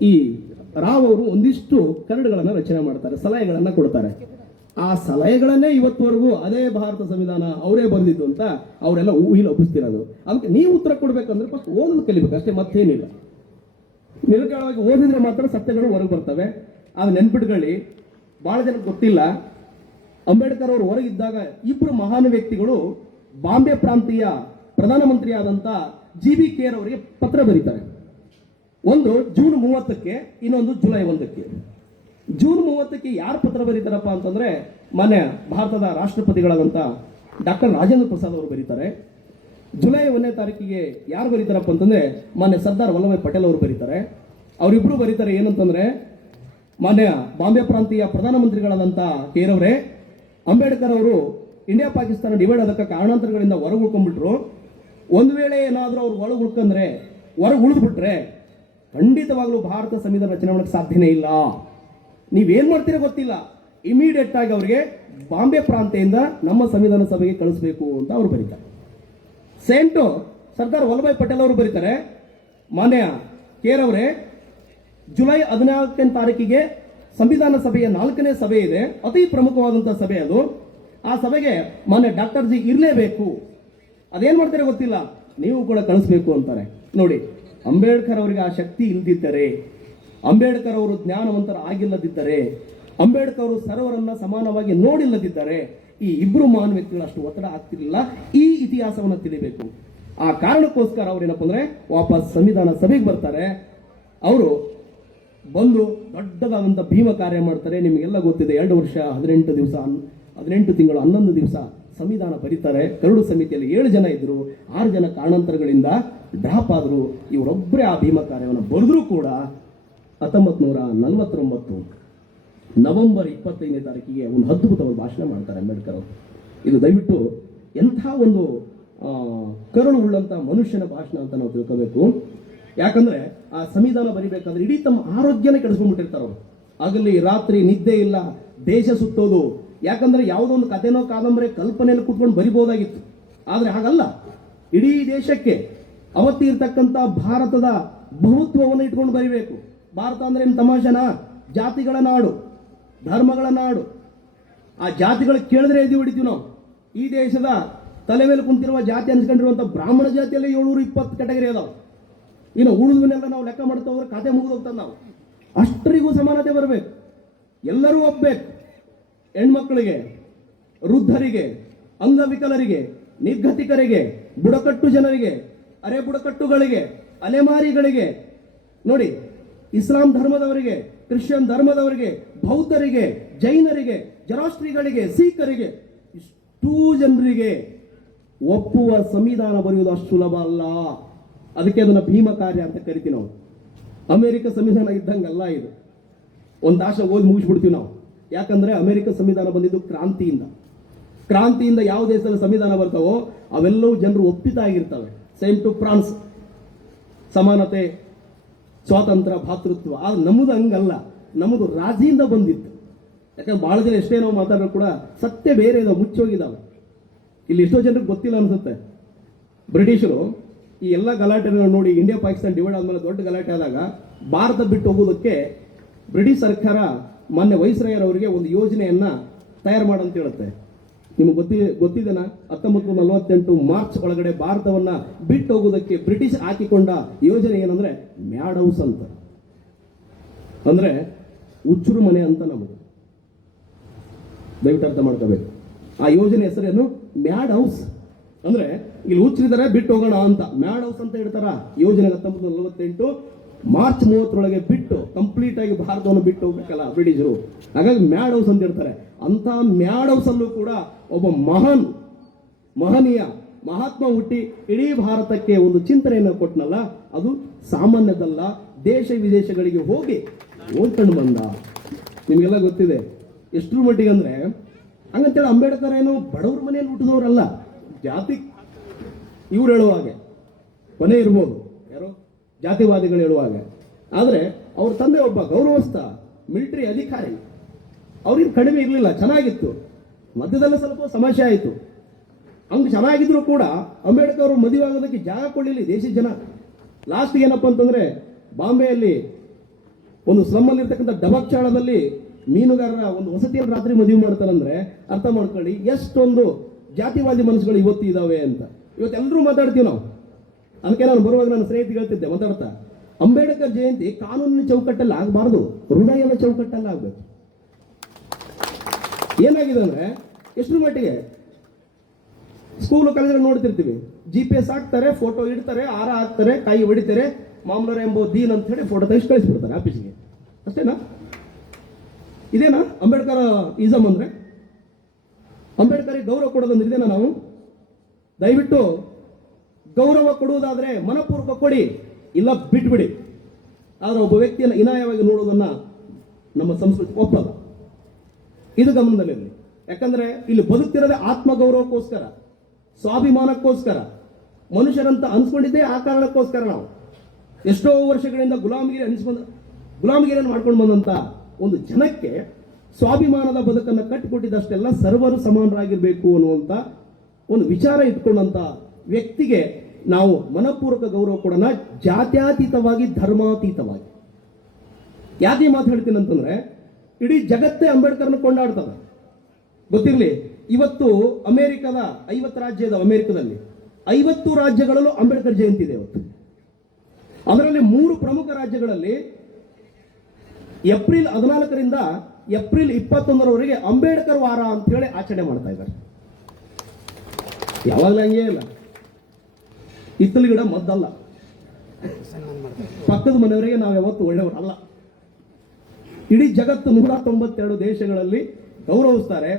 ಈ ರಾವ್ ಅವರು ಒಂದಿಷ್ಟು ಕರಡುಗಳನ್ನು ರಚನೆ ಮಾಡ್ತಾರೆ, ಸಲಹೆಗಳನ್ನು ಕೊಡ್ತಾರೆ. ಆ ಸಲಹೆಗಳನ್ನೇ ಇವತ್ತುವರೆಗೂ ಅದೇ ಭಾರತ ಸಂವಿಧಾನ ಅವರೇ ಬರೆದಿದ್ದು ಅಂತ ಅವರೆಲ್ಲ ಊಹಿಲ್ ಒಪ್ಪಿಸ್ತಿರೋದು. ಅದಕ್ಕೆ ನೀವು ಉತ್ತರ ಕೊಡ್ಬೇಕಂದ್ರೆ ಫಸ್ಟ್ ಓದೋದು ಕಲಿಬೇಕು ಅಷ್ಟೇ, ಮತ್ತೇನಿಲ್ಲ. ನಿರರ್ಗಳವಾಗಿ ಓದಿದ್ರೆ ಮಾತ್ರ ಸತ್ಯಗಳು ಹೊರಗೆ ಬರ್ತವೆ. ಅದು ನೆನ್ಪಿಟ್ಕೊಳ್ಳಿ. ಬಹಳ ಜನಕ್ಕೆ ಗೊತ್ತಿಲ್ಲ, ಅಂಬೇಡ್ಕರ್ ಅವರು ಹೊರಗಿದ್ದಾಗ ಇಬ್ಬರು ಮಹಾನ್ ವ್ಯಕ್ತಿಗಳು ಬಾಂಬೆ ಪ್ರಾಂತೀಯ ಪ್ರಧಾನಮಂತ್ರಿ ಆದಂತ GB ಕೇರ್ ಅವರಿಗೆ ಪತ್ರ ಬರೀತಾರೆ. ಒಂದು ಜೂನ್ 30ಕ್ಕೆ, ಇನ್ನೊಂದು ಜುಲೈ 1ಕ್ಕೆ. ಜೂನ್ 30ಕ್ಕೆ ಯಾರು ಪತ್ರ ಬರೀತಾರಪ್ಪ ಅಂತಂದ್ರೆ ಮಾನ್ಯ ಭಾರತದ ರಾಷ್ಟ್ರಪತಿಗಳಾದಂತ ಡಾಕ್ಟರ್ ರಾಜೇಂದ್ರ ಪ್ರಸಾದ್ ಅವರು ಬರೀತಾರೆ. ಜುಲೈ 1ನೇ ತಾರೀಕಿಗೆ ಯಾರು ಬರೀತಾರಪ್ಪ ಅಂತಂದ್ರೆ ಮಾನ್ಯ ಸರ್ದಾರ್ ವಲ್ಲಭಾಯ್ ಪಟೇಲ್ ಅವರು ಬರೀತಾರೆ. ಅವರಿಬ್ರು ಬರೀತಾರೆ ಏನಂತಂದ್ರೆ, ಮಾನ್ಯ ಬಾಂಬೆ ಪ್ರಾಂತೀಯ ಪ್ರಧಾನಮಂತ್ರಿಗಳಾದಂತ ಕೇರ್ ಅವರೇ, ಅಂಬೇಡ್ಕರ್ ಅವರು ಇಂಡಿಯಾ ಪಾಕಿಸ್ತಾನ ಡಿವೈಡ್ ಆದಕ್ಕೆ ಕಾರಣಾಂತರಗಳಿಂದ ಹೊರಗೆ ಉಳ್ಕೊಂಡ್ಬಿಟ್ರು. ಒಂದು ವೇಳೆ ಏನಾದರೂ ಅವ್ರು ಹೊರಗೆ ಉಳ್ಕೊಂಡ್ರೆ, ಹೊರಗೆ ಉಳಿದ್ಬಿಟ್ರೆ ಖಂಡಿತವಾಗ್ಲೂ ಭಾರತ ಸಂವಿಧಾನ ರಚನೆ ಮಾಡಕ್ಕೆ ಸಾಧ್ಯನೇ ಇಲ್ಲ. ನೀವೇನ್ ಮಾಡ್ತೀರೋ ಗೊತ್ತಿಲ್ಲ, ಇಮಿಡಿಯೇಟ್ ಆಗಿ ಅವರಿಗೆ ಬಾಂಬೆ ಪ್ರಾಂತ್ಯದಿಂದ ನಮ್ಮ ಸಂವಿಧಾನ ಸಭೆಗೆ ಕಳಿಸ್ಬೇಕು ಅಂತ ಅವ್ರು ಬರೀತಾರೆ. ಸೇಮ್ ಟು ಸರ್ದಾರ್ ವಲ್ಲಭಾಯ್ ಪಟೇಲ್ ಅವರು ಬರೀತಾರೆ, ಮಾನ್ಯ ಕೇರ್ ಅವರೇ, ಜುಲೈ 14ನೇ ತಾರೀಕಿಗೆ ಸಂವಿಧಾನ ಸಭೆಯ 4ನೇ ಸಭೆ ಇದೆ, ಅತಿ ಪ್ರಮುಖವಾದಂತಹ ಸಭೆ ಅದು. ಆ ಸಭೆಗೆ ಮಾನ್ಯ ಡಾಕ್ಟರ್ ಜಿ ಇರಲೇಬೇಕು. ಅದೇನ್ ಮಾಡ್ತಾರೆ ಗೊತ್ತಿಲ್ಲ, ನೀವು ಕೂಡ ಕಳಿಸ್ಬೇಕು ಅಂತಾರೆ. ನೋಡಿ, ಅಂಬೇಡ್ಕರ್ ಅವರಿಗೆ ಆ ಶಕ್ತಿ ಇಲ್ದಿದ್ದರೆ, ಅಂಬೇಡ್ಕರ್ ಅವರು ಜ್ಞಾನವಂತರ ಆಗಿಲ್ಲದಿದ್ದರೆ, ಅಂಬೇಡ್ಕರ್ ಅವರು ಸರ್ವರನ್ನ ಸಮಾನವಾಗಿ ನೋಡಿಲ್ಲದಿದ್ದರೆ ಈ ಇಬ್ರು ಮಹಾನ್ ವ್ಯಕ್ತಿಗಳು ಅಷ್ಟು ಒತ್ತಡ ಆಗ್ತಿರ್ಲಿಲ್ಲ. ಈ ಇತಿಹಾಸವನ್ನು ತಿಳಿಬೇಕು. ಆ ಕಾರಣಕ್ಕೋಸ್ಕರ ಅವ್ರು ಏನಪ್ಪ ಅಂದ್ರೆ ವಾಪಸ್ ಸಂವಿಧಾನ ಸಭೆಗೆ ಬರ್ತಾರೆ. ಅವರು ಬಂದು ದೊಡ್ಡದಾದಂಥ ಭೀಮ ಕಾರ್ಯ ಮಾಡ್ತಾರೆ. ನಿಮಗೆಲ್ಲ ಗೊತ್ತಿದೆ, 2 ವರ್ಷ 18 ದಿವಸ 18 ತಿಂಗಳು 11 ದಿವಸ ಸಂವಿಧಾನ ಬರೀತಾರೆ. ಕರಡು ಸಮಿತಿಯಲ್ಲಿ 7 ಜನ ಇದ್ರು, 6 ಜನ ಕಾರಣಾಂತರಗಳಿಂದ ಡ್ರಾಪ್ ಆದ್ರು. ಇವರೊಬ್ಬರೇ ಆ ಭೀಮ ಕಾರ್ಯವನ್ನು ಬರೆದ್ರು ಕೂಡ 1949 ನವೆಂಬರ್ 25ನೇ ತಾರೀಕಿಗೆ ಒಂದು ಅದ್ಭುತವಾದ ಭಾಷಣ ಮಾಡ್ತಾರೆ ಅಂಬೇಡ್ಕರ್ ಅವರು. ಇದು ದಯವಿಟ್ಟು ಎಂಥ ಒಂದು ಕರುಳು ಉಳ್ಳಂತ ಮನುಷ್ಯನ ಭಾಷಣ ಅಂತ ನಾವು ತಿಳ್ಕೋಬೇಕು. ಯಾಕಂದ್ರೆ ಆ ಸಂವಿಧಾನ ಬರಿಬೇಕಾದ್ರೆ ಇಡೀ ತಮ್ಮ ಆರೋಗ್ಯನೇ ಕೆಡಿಸ್ಕೊಂಡ್ಬಿಟ್ಟಿರ್ತಾರೆ ಅವರು. ಆಗಲಿ ರಾತ್ರಿ ನಿದ್ದೆ ಇಲ್ಲ, ದೇಶ ಸುತ್ತೋದು. ಯಾಕಂದ್ರೆ ಯಾವುದೋ ಒಂದು ಕಥೆನೋ ಕಾದಂಬರಿ ಕಲ್ಪನೆಯಲ್ಲಿ ಕೂತ್ಕೊಂಡು ಬರಿಬಹುದಾಗಿತ್ತು, ಆದ್ರೆ ಹಾಗಲ್ಲ. ಇಡೀ ದೇಶಕ್ಕೆ ಅವತ್ತಿ ಇರ್ತಕ್ಕಂಥ ಭಾರತದ ಬಹುತ್ವವನ್ನು ಇಟ್ಕೊಂಡು ಬರಿಬೇಕು. ಭಾರತ ಅಂದ್ರೆ ಏನು ತಮಾಷೆನಾ? ಜಾತಿಗಳ ನಾಡು, ಧರ್ಮಗಳ ನಾಡು. ಆ ಜಾತಿಗಳು ಕೇಳಿದ್ರೆ ಎದ್ದು ಹೊಡಿತೀವಿ ನಾವು. ಈ ದೇಶದ ತಲೆ ಮೇಲೆ ಕುಂತಿರುವ ಜಾತಿ ಅನ್ಸ್ಕೊಂಡಿರುವಂತ ಬ್ರಾಹ್ಮಣ ಜಾತಿಯಲ್ಲಿ 720 ಕೆಟಗರಿ ಅದಾವ. ಇನ್ನು ಉಳಿದವನ್ನೆಲ್ಲ ನಾವು ಲೆಕ್ಕ ಮಾಡ್ತಾ ಹೋದ್ರೆ ಖಾತೆ ಮುಗಿದು ಹೋಗ್ತದೆ. ನಾವು ಅಷ್ಟರಿಗೂ ಸಮಾನತೆ ಬರಬೇಕು, ಎಲ್ಲರೂ ಒಪ್ಪಬೇಕು. ಹೆಣ್ಮಕ್ಳಿಗೆ, ವೃದ್ಧರಿಗೆ, ಅಂಗವಿಕಲರಿಗೆ, ನಿರ್ಗತಿಕರಿಗೆ, ಬುಡಕಟ್ಟು ಜನರಿಗೆ, ಅರೆ ಬುಡಕಟ್ಟುಗಳಿಗೆ, ಅಲೆಮಾರಿಗಳಿಗೆ, ನೋಡಿ ಇಸ್ಲಾಂ ಧರ್ಮದವರಿಗೆ, ಕ್ರಿಶ್ಚಿಯನ್ ಧರ್ಮದವರಿಗೆ, ಬೌದ್ಧರಿಗೆ, ಜೈನರಿಗೆ, ಜರಾಷ್ಟ್ರಿಗಳಿಗೆ, ಸಿಖ್ಖರಿಗೆ, ಇಷ್ಟೂ ಜನರಿಗೆ ಒಪ್ಪುವ ಸಂವಿಧಾನ ಬರೆಯುವುದು ಅಷ್ಟು ಸುಲಭ ಅಲ್ಲ. ಅದಕ್ಕೆ ಅದನ್ನ ಭೀಮ ಕಾರ್ಯ ಅಂತ ಕರಿತೀವಿ ನಾವು. ಅಮೆರಿಕ ಸಂವಿಧಾನ ಇದ್ದಂಗಲ್ಲ ಇದು. ಒಂದು ಆಶ ಓದಿ ಮುಗಿಸ್ಬಿಡ್ತೀವಿ ನಾವು. ಯಾಕಂದ್ರೆ ಅಮೆರಿಕ ಸಂವಿಧಾನ ಬಂದಿದ್ದು ಕ್ರಾಂತಿಯಿಂದ ಯಾವ ದೇಶದಲ್ಲಿ ಸಂವಿಧಾನ ಬರ್ತಾವೋ ಅವೆಲ್ಲವೂ ಜನರು ಒಪ್ಪಿತ ಆಗಿರ್ತವೆ. ಸೇಮ್ ಟು ಫ್ರಾನ್ಸ್, ಸಮಾನತೆ, ಸ್ವಾತಂತ್ರ್ಯ, ಭಾತೃತ್ವ. ಆದ್ರೆ ನಮ್ಮದು ಹಂಗಲ್ಲ, ನಮ್ಮದು ರಾಜಿಯಿಂದ ಬಂದಿತ್ತು. ಯಾಕಂದ್ರೆ ಬಹಳ ಜನ ಎಷ್ಟೇ ನಾವು ಮಾತಾಡೋ ಕೂಡ ಸತ್ಯ ಬೇರೆ ಇದಾವೆ, ಮುಚ್ಚೋಗಿದ್ದಾವೆ. ಇಲ್ಲಿ ಎಷ್ಟೋ ಜನರಿಗೆ ಗೊತ್ತಿಲ್ಲ ಅನ್ಸುತ್ತೆ. ಬ್ರಿಟಿಷರು ಈ ಎಲ್ಲ ಗಲಾಟೆ ನೋಡಿ, ಇಂಡಿಯಾ ಪಾಕಿಸ್ತಾನ ಡಿವೈಡ್ ಆದ್ಮೇಲೆ ದೊಡ್ಡ ಗಲಾಟೆ ಆದಾಗ ಭಾರತ ಬಿಟ್ಟು ಹೋಗೋದಕ್ಕೆ ಬ್ರಿಟಿಷ್ ಸರ್ಕಾರ ಮಾನ್ಯ ವೈಸ್ರಾಯರ್ ಅವರಿಗೆ ಒಂದು ಯೋಜನೆಯನ್ನ ತಯಾರು ಮಾಡಂತ ಹೇಳುತ್ತೆ. ನಿಮಗೆ ಗೊತ್ತಿದೆನಾ? 1948 ಮಾರ್ಚ್ ಒಳಗಡೆ ಭಾರತವನ್ನ ಬಿಟ್ಟು ಹೋಗೋದಕ್ಕೆ ಬ್ರಿಟಿಷ್ ಹಾಕಿಕೊಂಡ ಯೋಜನೆ ಏನಂದ್ರೆ ಮ್ಯಾಡ್ ಹೌಸ್ ಅಂತ. ಅಂದ್ರೆ ಹುಚ್ಚರು ಮನೆ ಅಂತ ನಮಗೆ ದಯವಿಟ್ಟು ಅರ್ಥ ಮಾಡ್ಕೋಬೇಕು. ಆ ಯೋಜನೆ ಹೆಸರೇನು? Mad house. ಅಂದ್ರೆ ಇಲ್ಲಿ ಹುಚ್ಚರಿದ್ದಾರೆ, ಬಿಟ್ಟು ಹೋಗೋಣ ಅಂತ ಮ್ಯಾಡ್ ಹೌಸ್ ಅಂತ ಹೇಳ್ತಾರ. ಯೋಜನೆ 1948 ಮಾರ್ಚ್ 30 ಬಿಟ್ಟು ಕಂಪ್ಲೀಟ್ ಆಗಿ ಭಾರತವನ್ನು ಬಿಟ್ಟು ಹೋಗ್ಬೇಕಲ್ಲ ಬ್ರಿಟಿಷರು. ಹಾಗಾಗಿ ಮ್ಯಾಡ್ ಹೌಸ್ ಅಂತ ಹೇಳ್ತಾರೆ. ಅಂತ ಮ್ಯಾಡ್ ಹೌಸ್ ಅಲ್ಲೂ ಕೂಡ ಒಬ್ಬ ಮಹನೀಯ ಮಹಾತ್ಮ ಹುಟ್ಟಿ ಇಡೀ ಭಾರತಕ್ಕೆ ಒಂದು ಚಿಂತನೆಯನ್ನು ಕೊಟ್ಟನಲ್ಲ, ಅದು ಸಾಮಾನ್ಯದಲ್ಲ. ದೇಶ ವಿದೇಶಗಳಿಗೆ ಹೋಗಿ ಓದ್ಕೊಂಡು ಬಂದ. ನಿಮ್ಗೆಲ್ಲ ಗೊತ್ತಿದೆ ಎಷ್ಟರ ಮಟ್ಟಿಗೆ ಅಂದ್ರೆ, ಹಂಗಂತೇಳಿ ಅಂಬೇಡ್ಕರ್ ಏನು ಬಡವ್ರ ಮನೆಯಲ್ಲಿ ಹುಟ್ಟಿದವರಲ್ಲ. ಜಾತಿ ಇವ್ರು ಹೇಳುವಾಗೆ ಕೊನೆ ಇರ್ಬೋದು, ಯಾರೋ ಜಾತಿವಾದಿಗಳು ಹೇಳುವಾಗ. ಆದ್ರೆ ಅವ್ರ ತಂದೆ ಒಬ್ಬ ಗೌರವಸ್ಥ ಮಿಲಿಟರಿ ಅಧಿಕಾರಿ. ಅವ್ರಿಗೆ ಕಡಿಮೆ ಇರಲಿಲ್ಲ, ಚೆನ್ನಾಗಿತ್ತು. ಮಧ್ಯದಲ್ಲಿ ಸ್ವಲ್ಪ ಸಮಸ್ಯೆ ಆಯಿತು. ಹಂಗೆ ಚೆನ್ನಾಗಿದ್ರು ಕೂಡ ಅಂಬೇಡ್ಕರ್ ಅವರು ಮದುವೆ ಆಗೋದಕ್ಕೆ ಜಾಗ ಕೊಡಲಿಲ್ಲ ದೇಶದ ಜನ. ಲಾಸ್ಟ್ ಏನಪ್ಪ ಅಂತಂದ್ರೆ ಬಾಂಬೆಯಲ್ಲಿ ಒಂದು ಸ್ಲಮ್ ಅಲ್ಲಿ ಇರ್ತಕ್ಕಂಥ ಡಬಕ್ಚಾಳದಲ್ಲಿ ಮೀನುಗಾರರ ಒಂದು ವಸತಿಯಲ್ಲಿ ರಾತ್ರಿ ಮದುವೆ ಮಾಡ್ತಾರಂದ್ರೆ ಅರ್ಥ ಮಾಡ್ಕೊಳ್ಳಿ ಎಷ್ಟೊಂದು ಜಾತಿವಾದಿ ಮನಸ್ಸುಗಳು ಇವತ್ತು ಇದಾವೆ ಅಂತ. ಇವತ್ತೆಲ್ಲರೂ ಮಾತಾಡ್ತೀವಿ ನಾವು. ಅದಕ್ಕೆ ನಾನು ಬರುವಾಗ ನನ್ನ ಸ್ನೇಹಿತರು ಹೇಳ್ತಿದ್ದೆ ಮಾತಾಡ್ತಾ, ಅಂಬೇಡ್ಕರ್ ಜಯಂತಿ ಕಾನೂನಿನ ಚೌಕಟ್ಟಲ್ಲಿ ಆಗಬಾರ್ದು, ಹೃದಯದ ಚೌಕಟ್ಟಲ್ಲಿ ಆಗ್ಬೇಕು. ಏನಾಗಿದೆ ಅಂದ್ರೆ ಎಷ್ಟರ ಮಟ್ಟಿಗೆ ಸ್ಕೂಲು ಕಾಲೇಜಲ್ಲಿ ನೋಡ್ತಿರ್ತೀವಿ, GPS ಹಾಕ್ತಾರೆ, ಫೋಟೋ ಇಡ್ತಾರೆ, ಹಾರ ಹಾಕ್ತಾರೆ, ಕೈ ಹೊಡಿತಾರೆ, ಮಾಮೂಲರ ಎಂಬ ದೀನ್ ಅಂತ ಹೇಳಿ ಫೋಟೋ ತೆಗೆದು ಕಳಿಸ್ಬಿಡ್ತಾರೆ ಆಫೀಸ್ಗೆ. ಅಷ್ಟೇನಾ? ಇದೇನಾ ಅಂಬೇಡ್ಕರ್ ಇಸಮ್ ಅಂದ್ರೆ? ಅಂಬೇಡ್ಕರ್ಗೆ ಗೌರವ ಕೊಡೋದಂದ್ರೆ ಇದೇನಾ? ನಾವು ದಯವಿಟ್ಟು ಗೌರವ ಕೊಡುವುದಾದ್ರೆ ಮನಪೂರ್ವಕ ಕೊಡಿ, ಇಲ್ಲ ಬಿಟ್ಬಿಡಿ. ಆದ್ರೆ ಒಬ್ಬ ವ್ಯಕ್ತಿಯನ್ನು ಇನಾಯವಾಗಿ ನೋಡುವುದನ್ನ ನಮ್ಮ ಸಂಸ್ಕೃತಿ ಒಪ್ಪಲ್ಲ. ಇದು ಗಮನದಲ್ಲಿರಲಿ. ಯಾಕಂದ್ರೆ ಇಲ್ಲಿ ಬದುಕ್ತಿರೋದೇ ಆತ್ಮಗೌರವಕ್ಕೋಸ್ಕರ, ಸ್ವಾಭಿಮಾನಕ್ಕೋಸ್ಕರ, ಮನುಷ್ಯರಂತ ಅನ್ಸ್ಕೊಂಡಿದ್ದೇ ಆ ಕಾರಣಕ್ಕೋಸ್ಕರ. ನಾವು ಎಷ್ಟೋ ವರ್ಷಗಳಿಂದ ಗುಲಾಮಗಿರಿಯನ್ನು ಮಾಡ್ಕೊಂಡು ಬಂದಂತ ಒಂದು ಜನಕ್ಕೆ ಸ್ವಾಭಿಮಾನದ ಬದುಕನ್ನು ಕಟ್ಟಿಕೊಟ್ಟಿದ್ದಷ್ಟೆಲ್ಲ ಸರ್ವರು ಸಮಾನರಾಗಿರ್ಬೇಕು ಅನ್ನುವಂತ ಒಂದು ವಿಚಾರ ಇಟ್ಕೊಂಡಂತ ವ್ಯಕ್ತಿಗೆ ನಾವು ಮನಪೂರ್ವಕ ಗೌರವ ಕೊಡೋಣ, ಜಾತ್ಯಾತೀತವಾಗಿ, ಧರ್ಮಾತೀತವಾಗಿ. ಯಾಕೆ ಮಾತು ಹೇಳ್ತೀನಿ ಅಂತಂದ್ರೆ, ಇಡೀ ಜಗತ್ತೇ ಅಂಬೇಡ್ಕರ್ನ ಕೊಂಡಾಡ್ತದೆ. ಗೊತ್ತಿರಲಿ, ಇವತ್ತು ಅಮೆರಿಕದ 50 ರಾಜ್ಯದ ಅಮೆರಿಕದಲ್ಲಿ 50 ರಾಜ್ಯಗಳಲ್ಲೂ ಅಂಬೇಡ್ಕರ್ ಜಯಂತಿ ಇದೆ ಇವತ್ತು. ಅದರಲ್ಲಿ 3 ಪ್ರಮುಖ ರಾಜ್ಯಗಳಲ್ಲಿ ಏಪ್ರಿಲ್ 14ರಿಂದ ಏಪ್ರಿಲ್ 21ರವರೆಗೆ ಅಂಬೇಡ್ಕರ್ ವಾರ ಅಂತ ಹೇಳಿ ಆಚರಣೆ ಮಾಡ್ತಾ ಇದ್ದಾರೆ. ಯಾವಾಗಲೂ ಹಂಗೆ ಇಲ್ಲ, ಹಿತ್ತಲು ಗಿಡ ಮದ್ದಲ್ಲ, ಪಕ್ಕದ ಮನೆಯವರಿಗೆ ನಾವು ಯಾವತ್ತು ಒಳ್ಳೆಯವರಲ್ಲ. ಇಡೀ ಜಗತ್ತು 192 ದೇಶಗಳಲ್ಲಿ ಗೌರವಿಸ್ತಾರೆ.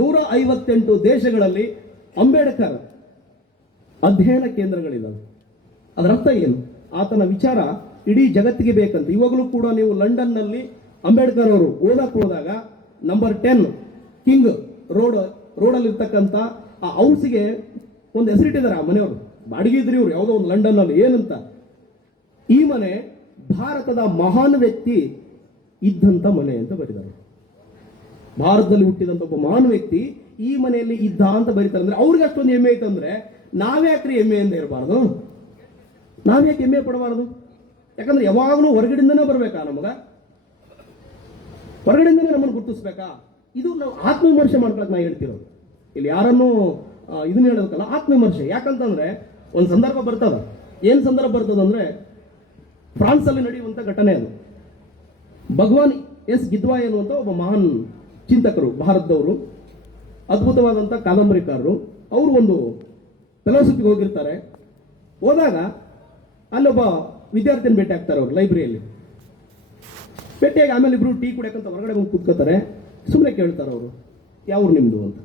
158 ದೇಶಗಳಲ್ಲಿ ಅಂಬೇಡ್ಕರ್ ಅಧ್ಯಯನ ಕೇಂದ್ರಗಳಿದ್ದಾವೆ. ಅದರ ಅರ್ಥ ಏನು? ಆತನ ವಿಚಾರ ಇಡೀ ಜಗತ್ತಿಗೆ ಬೇಕಂತ. ಇವಾಗಲೂ ಕೂಡ ನೀವು ಲಂಡನ್ನಲ್ಲಿ ಅಂಬೇಡ್ಕರ್ ಅವರು ಓದಕ್ಕೆ ಹೋದಾಗ ನಂಬರ್ 10 ಕಿಂಗ್ ರೋಡಲ್ಲಿ ಇರ್ತಕ್ಕಂಥ ಆ ಹೌಸ್ಗೆ ಒಂದು ಹೆಸರಿಟ್ಟಿದ್ದಾರೆ. ಆ ಮನೆಯವರು ಬಾಡಿಗೆ ಇದ್ರಿ ಇವರು ಯಾವುದೋ ಒಂದು ಲಂಡನ್ ಅಲ್ಲಿ. ಏನಂತ? ಈ ಮನೆ ಭಾರತದ ಮಹಾನ್ ವ್ಯಕ್ತಿ ಇದ್ದಂತ ಮನೆ ಅಂತ ಬರೀತಾರೆ. ಭಾರತದಲ್ಲಿ ಹುಟ್ಟಿದಂತ ಒಬ್ಬ ಮಹಾನ್ ವ್ಯಕ್ತಿ ಈ ಮನೆಯಲ್ಲಿ ಇದ್ದ ಅಂತ ಬರೀತಾರೆ. ಅಂದ್ರೆ ಅವ್ರಿಗೆ ಅಷ್ಟೊಂದು ಹೆಮ್ಮೆ ಐತಂದ್ರೆ ನಾವ್ಯಾಕ್ರಿ ಹೆಮ್ಮೆಯಿಂದ ಇರಬಾರ್ದು? ನಾವ್ಯಾಕೆ ಹೆಮ್ಮೆ ಪಡಬಾರ್ದು? ಯಾಕಂದ್ರೆ ಯಾವಾಗಲೂ ಹೊರಗಡೆಯಿಂದನೇ ಬರ್ಬೇಕಾ? ಹೊರಗಡೆಯಿಂದನೇ ನಮ್ಮನ್ನು ಗುರುತಿಸ್ಬೇಕಾ? ಇದು ನಾವು ಆತ್ಮವಿಮರ್ಶೆ ಮಾಡ್ಕೊಳಕ್ ನಾ ಹೇಳ್ತಿರೋದು. ಇಲ್ಲಿ ಯಾರನ್ನೂ ಇದನ್ನ ಹೇಳೋದಕ್ಕಲ್ಲ, ಆತ್ಮವಿಮರ್ಶೆ. ಯಾಕಂತಂದ್ರೆ ಒಂದು ಸಂದರ್ಭ ಬರ್ತದ. ಏನ್ ಸಂದರ್ಭ ಬರ್ತದಂದ್ರೆ, ಫ್ರಾನ್ಸ್ ಅಲ್ಲಿ ನಡೆಯುವಂತ ಘಟನೆ ಅದು. ಭಗವಾನ್ ಎಸ್ ಗಿದ್ವಾಯ್ ಅನ್ನುವಂಥ ಒಬ್ಬ ಮಹಾನ್ ಚಿಂತಕರು, ಭಾರತದವರು, ಅದ್ಭುತವಾದಂಥ ಕಾದಂಬರಿಕಾರರು. ಅವರು ಒಂದು ಫೆಲೋಶಿಪ್ಗೆ ಹೋಗಿರ್ತಾರೆ. ಹೋದಾಗ ಅಲ್ಲೊಬ್ಬ ವಿದ್ಯಾರ್ಥಿನ ಭೇಟಿ ಆಗ್ತಾರೆ. ಅವರು ಲೈಬ್ರರಿಯಲ್ಲಿ ಭೇಟಿಯಾಗಿ ಆಮೇಲೆ ಇಬ್ರು ಟೀ ಕುಡಿಯಕ್ಕಂತ ಹೊರಗಡೆ ಬಂದು ಕೂತ್ಕೋತಾರೆ. ಸುಮ್ಮನೆ ಕೇಳ್ತಾರೆ ಅವರು, ಯಾವ್ರು ನಿಮ್ದು ಅಂತ.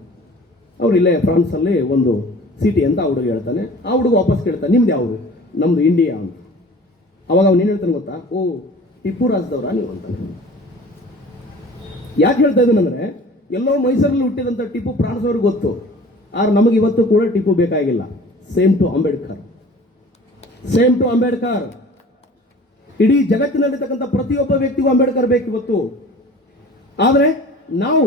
ಅವ್ರು ಇಲ್ಲೇ ಫ್ರಾನ್ಸಲ್ಲಿ ಒಂದು ಸಿಟಿ ಅಂತ ಆ ಹುಡುಗ ಹೇಳ್ತಾನೆ. ಆ ಹುಡುಗ ವಾಪಸ್ ಕೇಳ್ತಾನೆ, ನಿಮ್ದು ಯಾವುದು? ನಮ್ದು ಇಂಡಿಯಾ ಅಂತ. ಅವಾಗ ಅವ್ನು ಏನು ಹೇಳ್ತಾನೆ ಗೊತ್ತಾ? ಓ, ಟಿಪ್ಪು ರಾಜದವ್ರ ನೀವು ಅಂತಾನೆ. ಯಾಕೆ ಹೇಳ್ತಾ ಇದ್ದೀನಂದ್ರೆ, ಎಲ್ಲೋ ಮೈಸೂರಲ್ಲಿ ಹುಟ್ಟಿದಂಥ ಟಿಪ್ಪು ಫ್ರಾನ್ಸ್ ಅವ್ರಿಗೆ ಗೊತ್ತು. ಆದ್ರೆ ನಮಗೆ ಇವತ್ತು ಕೂಡ ಟಿಪ್ಪು ಬೇಕಾಗಿಲ್ಲ. Same to Ambedkar, same to Ambedkar. ಇಡೀ ಜಗತ್ತಿನಲ್ಲಿರ್ತಕ್ಕಂಥ ಪ್ರತಿಯೊಬ್ಬ ವ್ಯಕ್ತಿಗೂ ಅಂಬೇಡ್ಕರ್ ಬೇಕು ಇವತ್ತು. ಆದ್ರೆ ನಾವು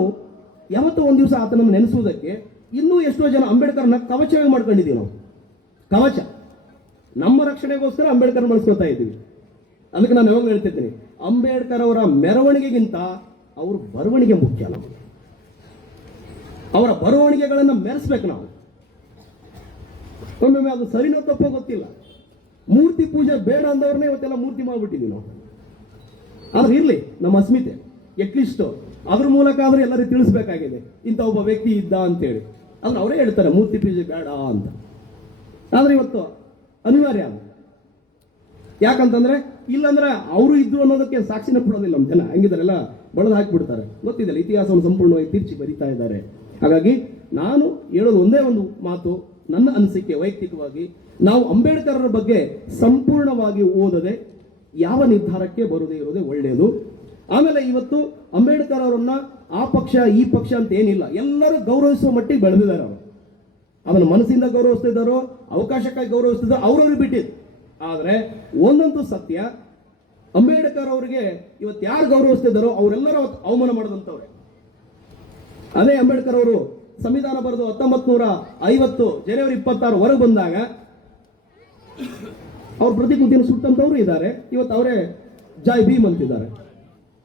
ಯಾವತ್ತೋ ಒಂದು ದಿವಸ ಆತನನ್ನು ನೆನೆಸುವುದಕ್ಕೆ ಇನ್ನೂ ಎಷ್ಟೋ ಜನ ಅಂಬೇಡ್ಕರ್ನ ಕವಚವಾಗಿ ಮಾಡ್ಕೊಂಡಿದ್ದೀವಿ. ನಾವು ಕವಚ, ನಮ್ಮ ರಕ್ಷಣೆಗೋಸ್ಕರ ಅಂಬೇಡ್ಕರ್ ಬಳಸ್ಕೊತಾ ಇದ್ದೀವಿ. ಅದಕ್ಕೆ ನಾನು ಯಾವಾಗ ಹೇಳ್ತಿದ್ದೀನಿ, ಅಂಬೇಡ್ಕರ್ ಅವರ ಮೆರವಣಿಗೆಗಿಂತ ಅವ್ರ ಬರವಣಿಗೆ ಮುಖ್ಯ. ನಮಗೆ ಅವರ ಬರವಣಿಗೆಗಳನ್ನು ಮೆರೆಸ್ಬೇಕು ನಾವು. ಒಮ್ಮೊಮ್ಮೆ ಅದು ಸರಿನೋ ತಪ್ಪೋ ಗೊತ್ತಿಲ್ಲ. ಮೂರ್ತಿ ಪೂಜೆ ಬೇಡ ಅಂದವ್ರನ್ನೇ ಇವತ್ತೆಲ್ಲ ಮೂರ್ತಿ ಮಾಡ್ಬಿಟ್ಟಿದ್ವಿ ನಾವು. ಆದ್ರೆ ಇರ್ಲಿ, ನಮ್ಮ ಅಸ್ಮಿತೆ ಅಟ್ಲೀಸ್ಟ್ ಅದ್ರ ಮೂಲಕ ಆದ್ರೆ ಎಲ್ಲರಿಗೂ ತಿಳಿಸ್ಬೇಕಾಗಿದೆ ಇಂಥ ಒಬ್ಬ ವ್ಯಕ್ತಿ ಇದ್ದ ಅಂತೇಳಿ. ಆದ್ರೆ ಅವರೇ ಹೇಳ್ತಾರೆ ಮೂರ್ತಿ ಪೂಜೆ ಬೇಡ ಅಂತ. ಆದ್ರೆ ಇವತ್ತು ಅನಿವಾರ್ಯ ಅದು. ಯಾಕಂತಂದ್ರೆ ಇಲ್ಲಂದ್ರೆ ಅವರು ಇದ್ರು ಅನ್ನೋದಕ್ಕೆ ಸಾಕ್ಷಿನ ಕೊಡೋದಿಲ್ಲ ನಮ್ಮ ಜನ. ಹಂಗಿದಾರೆಲ್ಲ ಬಳದು ಹಾಕಿಬಿಡ್ತಾರೆ. ಗೊತ್ತಿದೆಯಲ್ಲ, ಇತಿಹಾಸವನ್ನು ಸಂಪೂರ್ಣವಾಗಿ ತಿರ್ಚಿ ಬರಿತಾ ಇದ್ದಾರೆ. ಹಾಗಾಗಿ ನಾನು ಹೇಳೋದು ಒಂದೇ ಒಂದು ಮಾತು, ನನ್ನ ಅನಿಸಿಕೆ ವೈಯಕ್ತಿಕವಾಗಿ, ನಾವು ಅಂಬೇಡ್ಕರ್ ಬಗ್ಗೆ ಸಂಪೂರ್ಣವಾಗಿ ಓದದೆ ಯಾವ ನಿರ್ಧಾರಕ್ಕೆ ಬರದೇ ಇರೋದೇ ಒಳ್ಳೆಯದು. ಆಮೇಲೆ ಇವತ್ತು ಅಂಬೇಡ್ಕರ್ ಅವರನ್ನ ಆ ಪಕ್ಷ ಈ ಪಕ್ಷ ಅಂತ ಏನಿಲ್ಲ, ಎಲ್ಲರೂ ಗೌರವಿಸುವ ಮಟ್ಟಿಗೆ ಬೆಳೆದಿದ್ದಾರೆ. ಅವರು ಅವನ ಮನಸ್ಸಿಂದ ಗೌರವಿಸ್ತಿದ್ದಾರೋ, ಅವಕಾಶಕ್ಕಾಗಿ ಗೌರವಿಸ್ತಿದ್ದಾರೋ ಅವ್ರವ್ರಿಗೆ ಬಿಟ್ಟಿದ್ದು. ಆದ್ರೆ ಒಂದಂತೂ ಸತ್ಯ, ಅಂಬೇಡ್ಕರ್ ಅವರಿಗೆ ಇವತ್ತು ಯಾರು ಗೌರವಿಸ್ತಿದ್ದಾರೋ ಅವರೆಲ್ಲರೂ ಅವಮಾನ ಮಾಡಿದಂಥವ್ರೆ. ಅದೇ ಅಂಬೇಡ್ಕರ್ ಅವರು ಸಂವಿಧಾನ ಬರೆದು 1950 ಜನವರಿ 26 ಹೊರಗೆ ಬಂದಾಗ ಅವ್ರ ಪ್ರತಿಕೃತಿಯನ್ನು ಸುಟ್ಟಂತವ್ರು ಇದ್ದಾರೆ. ಇವತ್ತು ಅವರೇ ಜೈ ಭೀಮ್ ಅಂತಿದ್ದಾರೆ.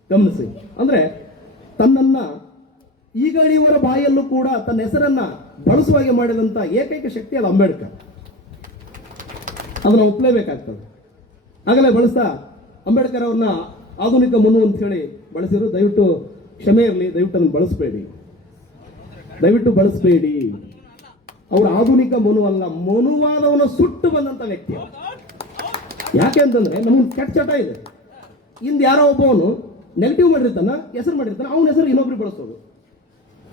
ಗಮನಿಸಿ, ಅಂದ್ರೆ ತನ್ನನ್ನ ಈಗಳಿಯವರ ಬಾಯಲ್ಲೂ ಕೂಡ ತನ್ನ ಹೆಸರನ್ನ ಬಳಸುವ ಹಾಗೆ ಮಾಡಿದಂತ ಏಕೈಕ ಶಕ್ತಿ ಅದು ಅಂಬೇಡ್ಕರ್. ಅದನ್ನ ಒಪ್ಪಲೇಬೇಕಾಗ್ತದೆ. ಆಗಲೇ ಬಳಸ್ತಾ ಅಂಬೇಡ್ಕರ್ ಅವ್ರನ್ನ ಆಧುನಿಕ ಮನು ಅಂತ ಹೇಳಿ ಬಳಸಿದ್ರು. ದಯವಿಟ್ಟು ಕ್ಷಮೆ ಇರಲಿ, ದಯವಿಟ್ಟು ಅದನ್ನು ಬಳಸಬೇಡಿ. ಅವರು ಆಧುನಿಕ ಮನು ಅಲ್ಲ, ಮನುವಾದವನ್ನ ಸುಟ್ಟು ಬಂದಂತ ವ್ಯಕ್ತಿ. ಯಾಕೆ ಅಂತಂದ್ರೆ ನಮ್ಗೆ ಕೆಟ್ಟ ಚಟ ಇದೆ. ಇಂದು ಯಾರೋ ಒಬ್ಬವನು ನೆಗೆಟಿವ್ ಮಾಡಿರ್ತಾನ, ಹೆಸರು ಮಾಡಿರ್ತಾನೆ, ಅವನ ಹೆಸರು ಇನ್ನೊಬ್ರಿಗೆ ಬಳಸೋದು.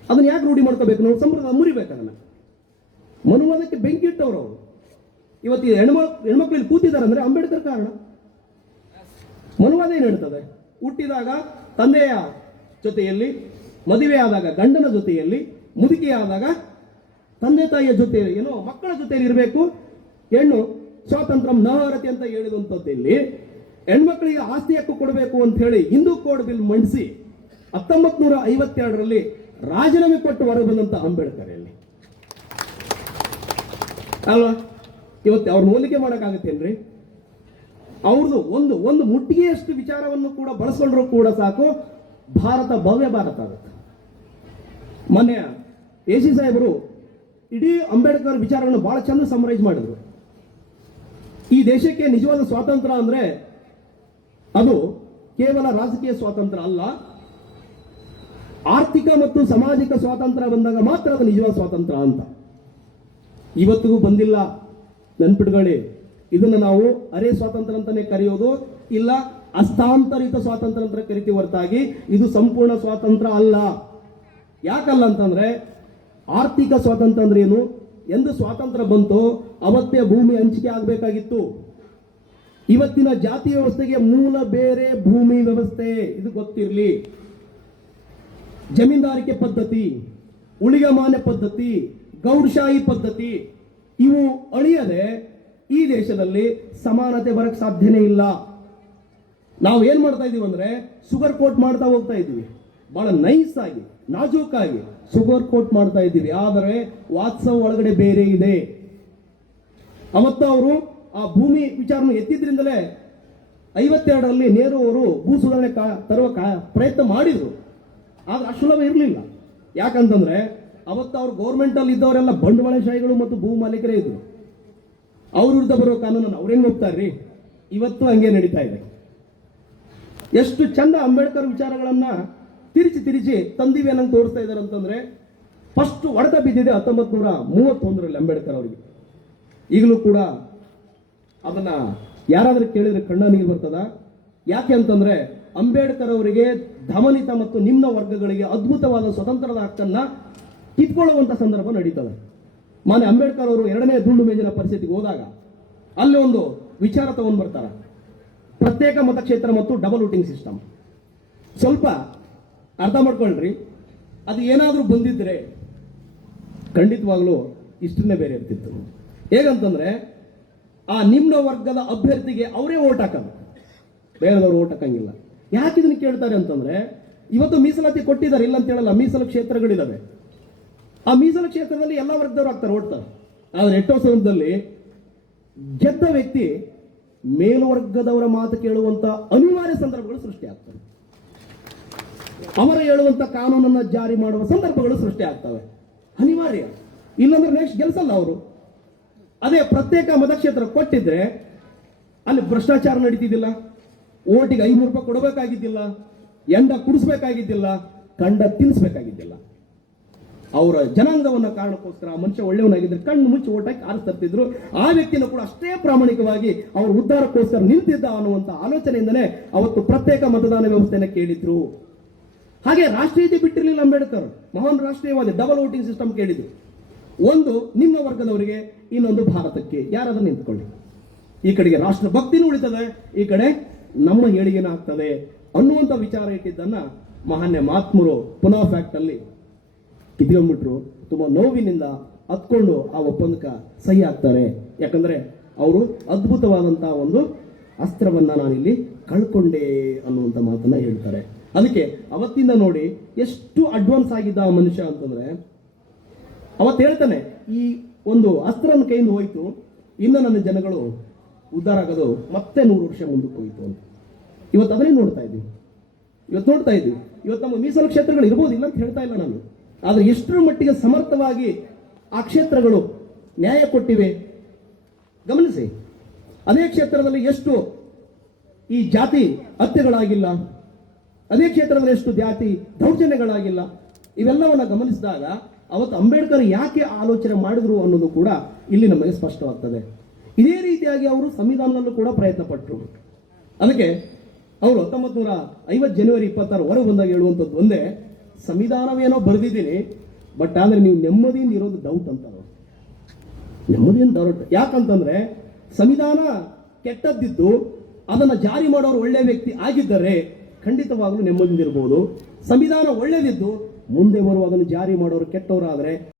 ಅದನ್ನ ಯಾಕೆ ರೂಢಿ ಮಾಡ್ಕೋಬೇಕು? ನಾವು ಸಂಪ್ರದಾಯ ಮುರಿಬೇಕು ಅದನ್ನ. ಮನುವಾದಕ್ಕೆ ಬೆಂಕಿ ಇಟ್ಟವರು ಅವರು. ಇವತ್ತು ಹೆಣ್ಮಕ್ಳು ಇಲ್ಲಿ ಕೂತಿದ್ದಾರೆ ಅಂದ್ರೆ ಅಂಬೇಡ್ಕರ್ ಕಾರಣ. ಮನುವಾದ ಏನು ಹೇಳ್ತದೆ? ಹುಟ್ಟಿದಾಗ ತಂದೆಯ ಜೊತೆಯಲ್ಲಿ, ಮದುವೆ ಆದಾಗ ಗಂಡನ ಜೊತೆಯಲ್ಲಿ, ಮುದುಕಿಯಾದಾಗ ತಂದೆ ತಾಯಿಯ ಜೊತೆ ಏನೋ ಮಕ್ಕಳ ಜೊತೆಯಲ್ಲಿ ಇರಬೇಕು. ಹೆಣ್ಣು ಸ್ವಾತಂತ್ರ್ಯ ನಹರತಿ ಅಂತ ಹೇಳಿದಂಥದ್ದಲ್ಲಿ ಹೆಣ್ಮಕ್ಳಿಗೆ ಆಸ್ತಿ ಹಕ್ಕು ಕೊಡಬೇಕು ಅಂತ ಹೇಳಿ ಹಿಂದೂ ಕೋಡ್ ಬಿಲ್ ಮಂಡಿಸಿ 1952ರಲ್ಲಿ ರಾಜೀನಾಮೆ ಕೊಟ್ಟು ಹೊರಗೆ ಬಂದಂತ ಅಂಬೇಡ್ಕರ್ ಅಲ್ಲಿ ಅಲ್ವಾ? ಇವತ್ತು ಅವ್ರನ್ನ ಹೋಲಿಕೆ ಮಾಡೋಕ್ಕಾಗತ್ತೇನ್ರಿ? ಅವ್ರದ್ದು ಒಂದು ಮುಟ್ಟಿಗೆಯಷ್ಟು ವಿಚಾರವನ್ನು ಕೂಡ ಬಳಸ್ಕೊಂಡ್ರು ಕೂಡ ಸಾಕು, ಭಾರತ ಭವ್ಯ ಭಾರತ ಆಗುತ್ತೆ. ಮೊನ್ನೆ ಎಸಿ ಸಾಹೇಬರು ಇಡೀ ಅಂಬೇಡ್ಕರ್ ವಿಚಾರವನ್ನು ಬಹಳ ಚಂದ ಸಮರೈಸ್ ಮಾಡಿದ್ರು. ಈ ದೇಶಕ್ಕೆ ನಿಜವಾದ ಸ್ವಾತಂತ್ರ್ಯ ಅಂದ್ರೆ ಅದು ಕೇವಲ ರಾಜಕೀಯ ಸ್ವಾತಂತ್ರ್ಯ ಅಲ್ಲ, ಆರ್ಥಿಕ ಮತ್ತು ಸಾಮಾಜಿಕ ಸ್ವಾತಂತ್ರ್ಯ ಬಂದಾಗ ಮಾತ್ರ ಅದು ನಿಜವಾದ ಸ್ವಾತಂತ್ರ್ಯ ಅಂತ. ಇವತ್ತಿಗೂ ಬಂದಿಲ್ಲ, ನೆನ್ಪಿಟ್ಕೊಳ್ಳಿ. ಇದನ್ನು ನಾವು ಅರೆ ಸ್ವಾತಂತ್ರ್ಯ ಅಂತಾನೆ ಕರೆಯೋದು, ಇಲ್ಲ ಹಸ್ತಾಂತರಿತ ಸ್ವಾತಂತ್ರ್ಯ ಅಂತ ಕರಿತೀವಿ ಹೊರತಾಗಿ ಇದು ಸಂಪೂರ್ಣ ಸ್ವಾತಂತ್ರ್ಯ ಅಲ್ಲ. ಯಾಕಲ್ಲ ಅಂತಂದ್ರೆ ಆರ್ಥಿಕ ಸ್ವಾತಂತ್ರ್ಯ ಅಂದ್ರೆ ಏನು? ಎಂದು ಸ್ವಾತಂತ್ರ್ಯ ಬಂತೋ ಅವತ್ತೇ ಭೂಮಿ ಹಂಚಿಕೆ ಆಗಬೇಕಾಗಿತ್ತು. ಇವತ್ತಿನ ಜಾತಿ ವ್ಯವಸ್ಥೆಗೆ ಮೂಲ ಬೇರೆ ಭೂಮಿ ವ್ಯವಸ್ಥೆ, ಇದು ಗೊತ್ತಿರಲಿ. ಜಮೀನ್ದಾರಿಕೆ ಪದ್ಧತಿ, ಉಳಿಗಮಾನ್ಯ ಪದ್ಧತಿ, ಗೌಡ್ಶಾಹಿ ಪದ್ಧತಿ ಇವು ಅಳಿಯದೆ ಈ ದೇಶದಲ್ಲಿ ಸಮಾನತೆ ಬರಕ್ ಸಾಧ್ಯನೇ ಇಲ್ಲ. ನಾವು ಏನ್ ಮಾಡ್ತಾ ಇದೀವಿ ಅಂದ್ರೆ ಶುಗರ್ ಕೋಟ್ ಮಾಡ್ತಾ ಹೋಗ್ತಾ ಇದೀವಿ, ಬಹಳ ನೈಸ್ ಆಗಿ ನಾಜೂಕಾಗಿ ಶುಗರ್ ಕೋಟ್ ಮಾಡ್ತಾ ಇದ್ದೀವಿ. ಆದರೆ ವಾತ್ಸವ ಒಳಗಡೆ ಬೇರೆ ಇದೆ. ಅವತ್ತು ಅವರು ಆ ಭೂಮಿ ವಿಚಾರವನ್ನು ಎತ್ತಿದ್ರಿಂದಲೇ 52ರಲ್ಲಿ ನೆಹರು ಅವರು ಭೂ ಸುಧಾರಣೆ ತರುವ ಪ್ರಯತ್ನ ಮಾಡಿದ್ರು. ಆದ್ರೆ ಅಷ್ಟುಲಭ ಇರಲಿಲ್ಲ. ಯಾಕಂತಂದ್ರೆ ಅವತ್ತು ಅವ್ರು ಗೌರ್ಮೆಂಟ್ ಅಲ್ಲಿ ಇದ್ದವರೆಲ್ಲ ಬಂಡವಾಳಶಾಹಿಗಳು ಮತ್ತು ಭೂ ಮಾಲೀಕರೇ ಇದ್ರು. ಅವ್ರ ವಿರುದ್ಧ ಬರೋ ಕಾನೂನನ್ನು ಅವ್ರೇನು ಹೋಗ್ತಾರ್ರಿ? ಇವತ್ತು ಹಂಗೆ ನಡೀತಾ ಇದೆ. ಎಷ್ಟು ಚಂದ ಅಂಬೇಡ್ಕರ್ ವಿಚಾರಗಳನ್ನ ತಿರುಚಿ ತಂದಿವಿ ಅನ್ನಂಗೆ ತೋರಿಸ್ತಾ ಇದ್ದಾರೆ ಅಂತಂದ್ರೆ, ಫಸ್ಟ್ ಹೊಡೆತ ಬಿದ್ದಿದೆ 1931ರಲ್ಲಿ ಅಂಬೇಡ್ಕರ್ ಅವರಿಗೆ. ಈಗಲೂ ಕೂಡ ಅದನ್ನ ಯಾರಾದ್ರೂ ಕೇಳಿದ್ರೆ ಕಣ್ಣ ನೀರು ಬರ್ತದ. ಯಾಕೆ ಅಂತಂದ್ರೆ ಅಂಬೇಡ್ಕರ್ ಅವರಿಗೆ ದಮನಿತ ಮತ್ತು ನಿಮ್ನ ವರ್ಗಗಳಿಗೆ ಅದ್ಭುತವಾದ ಸ್ವತಂತ್ರದ ಹಕ್ಕನ್ನ ಕಿತ್ಕೊಳ್ಳುವಂತ ಸಂದರ್ಭ ನಡೀತದೆ. ಮಾನ್ಯ ಅಂಬೇಡ್ಕರ್ ಅವರು 2ನೇ ದುಂಡು ಮೇಜಿನ ಪರಿಸ್ಥಿತಿಗೆ ಹೋದಾಗ ಅಲ್ಲಿ ಒಂದು ವಿಚಾರ ತಗೊಂಡು ಬರ್ತಾರೆ, ಪ್ರತ್ಯೇಕ ಮತಕ್ಷೇತ್ರ ಮತ್ತು ಡಬಲ್ ವೋಟಿಂಗ್ ಸಿಸ್ಟಮ್. ಸ್ವಲ್ಪ ಅರ್ಥ ಮಾಡ್ಕೊಳ್ರಿ, ಅದು ಏನಾದ್ರೂ ಬಂದಿದ್ರೆ ಖಂಡಿತವಾಗ್ಲೂ ಇಷ್ಟನ್ನೇ ಬೇರೆ ಇರ್ತಿತ್ತು. ಹೇಗಂತಂದ್ರೆ ಆ ನಿಮ್ನ ವರ್ಗದ ಅಭ್ಯರ್ಥಿಗೆ ಅವರೇ ಓಟ್ ಹಾಕೋದು, ಬೇರೆದವರು ಓಟ್ ಹಾಕಂಗಿಲ್ಲ. ಯಾಕೆ ಇದನ್ನ ಕೇಳ್ತಾರೆ ಅಂತಂದ್ರೆ, ಇವತ್ತು ಮೀಸಲಾತಿ ಕೊಟ್ಟಿದ್ದಾರೆ, ಇಲ್ಲ ಅಂತ ಹೇಳಲ್ಲ, ಮೀಸಲು ಕ್ಷೇತ್ರಗಳಿದಾವೆ. ಆ ಮೀಸಲು ಕ್ಷೇತ್ರದಲ್ಲಿ ಎಲ್ಲ ವರ್ಗದವರು ಆಗ್ತಾರೆ, ಓಡ್ತಾರೆ. ಆದ್ರೆ 2000ದಲ್ಲಿ ಗೆದ್ದ ವ್ಯಕ್ತಿ ಮೇಲ್ವರ್ಗದವರ ಮಾತು ಕೇಳುವಂತ ಅನಿವಾರ್ಯ ಸಂದರ್ಭಗಳು ಸೃಷ್ಟಿ ಆಗ್ತವೆ. ಅವರ ಹೇಳುವಂತ ಕಾನೂನನ್ನ ಜಾರಿ ಮಾಡುವ ಸಂದರ್ಭಗಳು ಸೃಷ್ಟಿ ಆಗ್ತವೆ, ಅನಿವಾರ್ಯ. ಇಲ್ಲಾಂದ್ರೆ ನೆಕ್ಸ್ಟ್ ಗೆಲ್ಸಲ್ಲ ಅವರು. ಅದೇ ಪ್ರತ್ಯೇಕ ಮತಕ್ಷೇತ್ರ ಕೊಟ್ಟಿದ್ರೆ ಅಲ್ಲಿ ಭ್ರಷ್ಟಾಚಾರ ನಡೀತಿದ್ದಿಲ್ಲ, ಓಟಿಗೆ 500 ರೂಪಾಯಿ ಕೊಡಬೇಕಾಗಿದ್ದಿಲ್ಲ, ಎಂಡ ಕುಡಿಸ್ಬೇಕಾಗಿದ್ದಿಲ್ಲ, ಕಂಡ ತಿನ್ನಿಸ್ಬೇಕಾಗಿದ್ದಿಲ್ಲ. ಅವರ ಜನಾಂಗವನ್ನ ಕಾರಣಕ್ಕೋಸ್ಕರ ಮನುಷ್ಯ ಒಳ್ಳೆಯವನಾಗಿದ್ರೆ ಕಣ್ಣು ಮುಚ್ಚಿ ಓಟಾಕಿ ಆರಿಸ್ತಿದ್ರು. ಆ ವ್ಯಕ್ತಿನ ಕೂಡ ಅಷ್ಟೇ ಪ್ರಾಮಾಣಿಕವಾಗಿ ಅವರ ಉದ್ಧಾರಕ್ಕೋಸ್ಕರ ನಿಂತಿದ್ದ ಅನ್ನುವಂತ ಆಲೋಚನೆಯಿಂದನೇ ಅವತ್ತು ಪ್ರತ್ಯೇಕ ಮತದಾನ ವ್ಯವಸ್ಥೆಯನ್ನು ಕೇಳಿದ್ರು. ಹಾಗೆ ರಾಷ್ಟ್ರೀಯತೆ ಬಿಟ್ಟಿರಲಿಲ್ಲ ಅಂಬೇಡ್ಕರ್, ಮಹಾನ್ ರಾಷ್ಟ್ರೀಯವಾದಿ ಡಬಲ್ ವೋಟಿಂಗ್ ಸಿಸ್ಟಮ್ ಕೇಳಿದ್ರು. ಒಂದು ನಿಮ್ಮ ವರ್ಗದವರಿಗೆ, ಇನ್ನೊಂದು ಭಾರತಕ್ಕೆ. ಯಾರಾದ್ರೂ ನಿಂತ್ಕೊಳ್ಳಿ, ಈ ಕಡೆಗೆ ರಾಷ್ಟ್ರ ಭಕ್ತಿನೂ ಉಳಿತದೆ, ಈ ಕಡೆ ನಮ್ಮ ಏಳಿಗೆನ ಆಗ್ತದೆ ಅನ್ನುವಂಥ ವಿಚಾರ ಇಟ್ಟಿದ್ದನ್ನ ಮಹಾನ್ಯ ಮಹಾತ್ಮರು ಪುನಃ ಫ್ಯಾಕ್ಟ್ ಅಲ್ಲಿ ಕಿತ್ಕೊಂಡ್ಬಿಟ್ರು. ತುಂಬಾ ನೋವಿನಿಂದ ಹತ್ಕೊಂಡು ಆ ಒಪ್ಪಂದಕ್ಕೆ ಸಹಿ ಆಗ್ತಾರೆ. ಯಾಕಂದ್ರೆ ಅವರು ಅದ್ಭುತವಾದಂತಹ ಒಂದು ಅಸ್ತ್ರವನ್ನ ನಾನಿಲ್ಲಿ ಕಳ್ಕೊಂಡೆ ಅನ್ನುವಂಥ ಮಾತನ್ನ ಹೇಳ್ತಾರೆ. ಅದಕ್ಕೆ ಅವತ್ತಿಂದ ನೋಡಿ ಎಷ್ಟು ಅಡ್ವಾನ್ಸ್ ಆಗಿದ್ದ ಆ ಮನುಷ್ಯ ಅಂತಂದ್ರೆ, ಅವತ್ತು ಹೇಳ್ತಾನೆ, ಈ ಒಂದು ಅಸ್ತ್ರನ ಕೈಯಿಂದ ಹೋಯ್ತು, ಇನ್ನು ನನ್ನ ಜನಗಳು ಉದ್ಧಾರ ಆಗೋದು ಮತ್ತೆ 100 ವರ್ಷ ಮುಂದಕ್ಕೆ ಹೋಯಿತು ಅಂತ. ಇವತ್ತು ಅದನ್ನೇ ನೋಡ್ತಾ ಇದ್ದೀವಿ. ಇವತ್ತು ನಮ್ಮ ಮೀಸಲು ಕ್ಷೇತ್ರಗಳು ಇರ್ಬೋದಿಲ್ಲ ಅಂತ ಹೇಳ್ತಾ ಇಲ್ಲ ನಾನು, ಆದರೆ ಎಷ್ಟರ ಮಟ್ಟಿಗೆ ಸಮರ್ಥವಾಗಿ ಆ ಕ್ಷೇತ್ರಗಳು ನ್ಯಾಯ ಕೊಟ್ಟಿವೆ ಗಮನಿಸಿ. ಅದೇ ಕ್ಷೇತ್ರದಲ್ಲಿ ಎಷ್ಟು ಈ ಜಾತಿ ಹತ್ಯೆಗಳಾಗಿಲ್ಲ, ಅದೇ ಕ್ಷೇತ್ರದಲ್ಲಿ ಎಷ್ಟು ಜಾತಿ ದೌರ್ಜನ್ಯಗಳಾಗಿಲ್ಲ, ಇವೆಲ್ಲವನ್ನ ಗಮನಿಸಿದಾಗ ಅವತ್ತು ಅಂಬೇಡ್ಕರ್ ಯಾಕೆ ಆಲೋಚನೆ ಮಾಡಿದ್ರು ಅನ್ನೋದು ಕೂಡ ಇಲ್ಲಿ ನಮಗೆ ಸ್ಪಷ್ಟವಾಗ್ತದೆ. ಇದೇ ರೀತಿಯಾಗಿ ಅವರು ಸಂವಿಧಾನದಲ್ಲೂ ಕೂಡ ಪ್ರಯತ್ನ ಪಟ್ಟರು. ಅದಕ್ಕೆ ಅವರು 1950 ಜನವರಿ 26 ಹೊರಗೆ ಬಂದಾಗ ಹೇಳುವಂಥದ್ದು ಒಂದೇ, ಸಂವಿಧಾನವೇನೋ ಬರೆದಿದ್ದೀನಿ, ಬಟ್ ಆದರೆ ನೀವು ನೆಮ್ಮದಿಯಿಂದ ಇರೋದು ಡೌಟ್ ಅಂತ. ನೆಮ್ಮದಿಯಿಂದ ಡೌಟ್ ಯಾಕಂತಂದ್ರೆ ಸಂವಿಧಾನ ಕೆಟ್ಟದ್ದಿದ್ದು ಅದನ್ನು ಜಾರಿ ಮಾಡೋರು ಒಳ್ಳೆ ವ್ಯಕ್ತಿ ಆಗಿದ್ದರೆ ಖಂಡಿತವಾಗ್ಲೂ ನೆಮ್ಮದಿಯಿಂದ ಇರಬಹುದು. ಸಂವಿಧಾನ ಒಳ್ಳೆದಿದ್ದು ಮುಂದೆ ಬರುವ ಅದನ್ನು ಜಾರಿ ಮಾಡೋರು ಕೆಟ್ಟವರಾದರೆ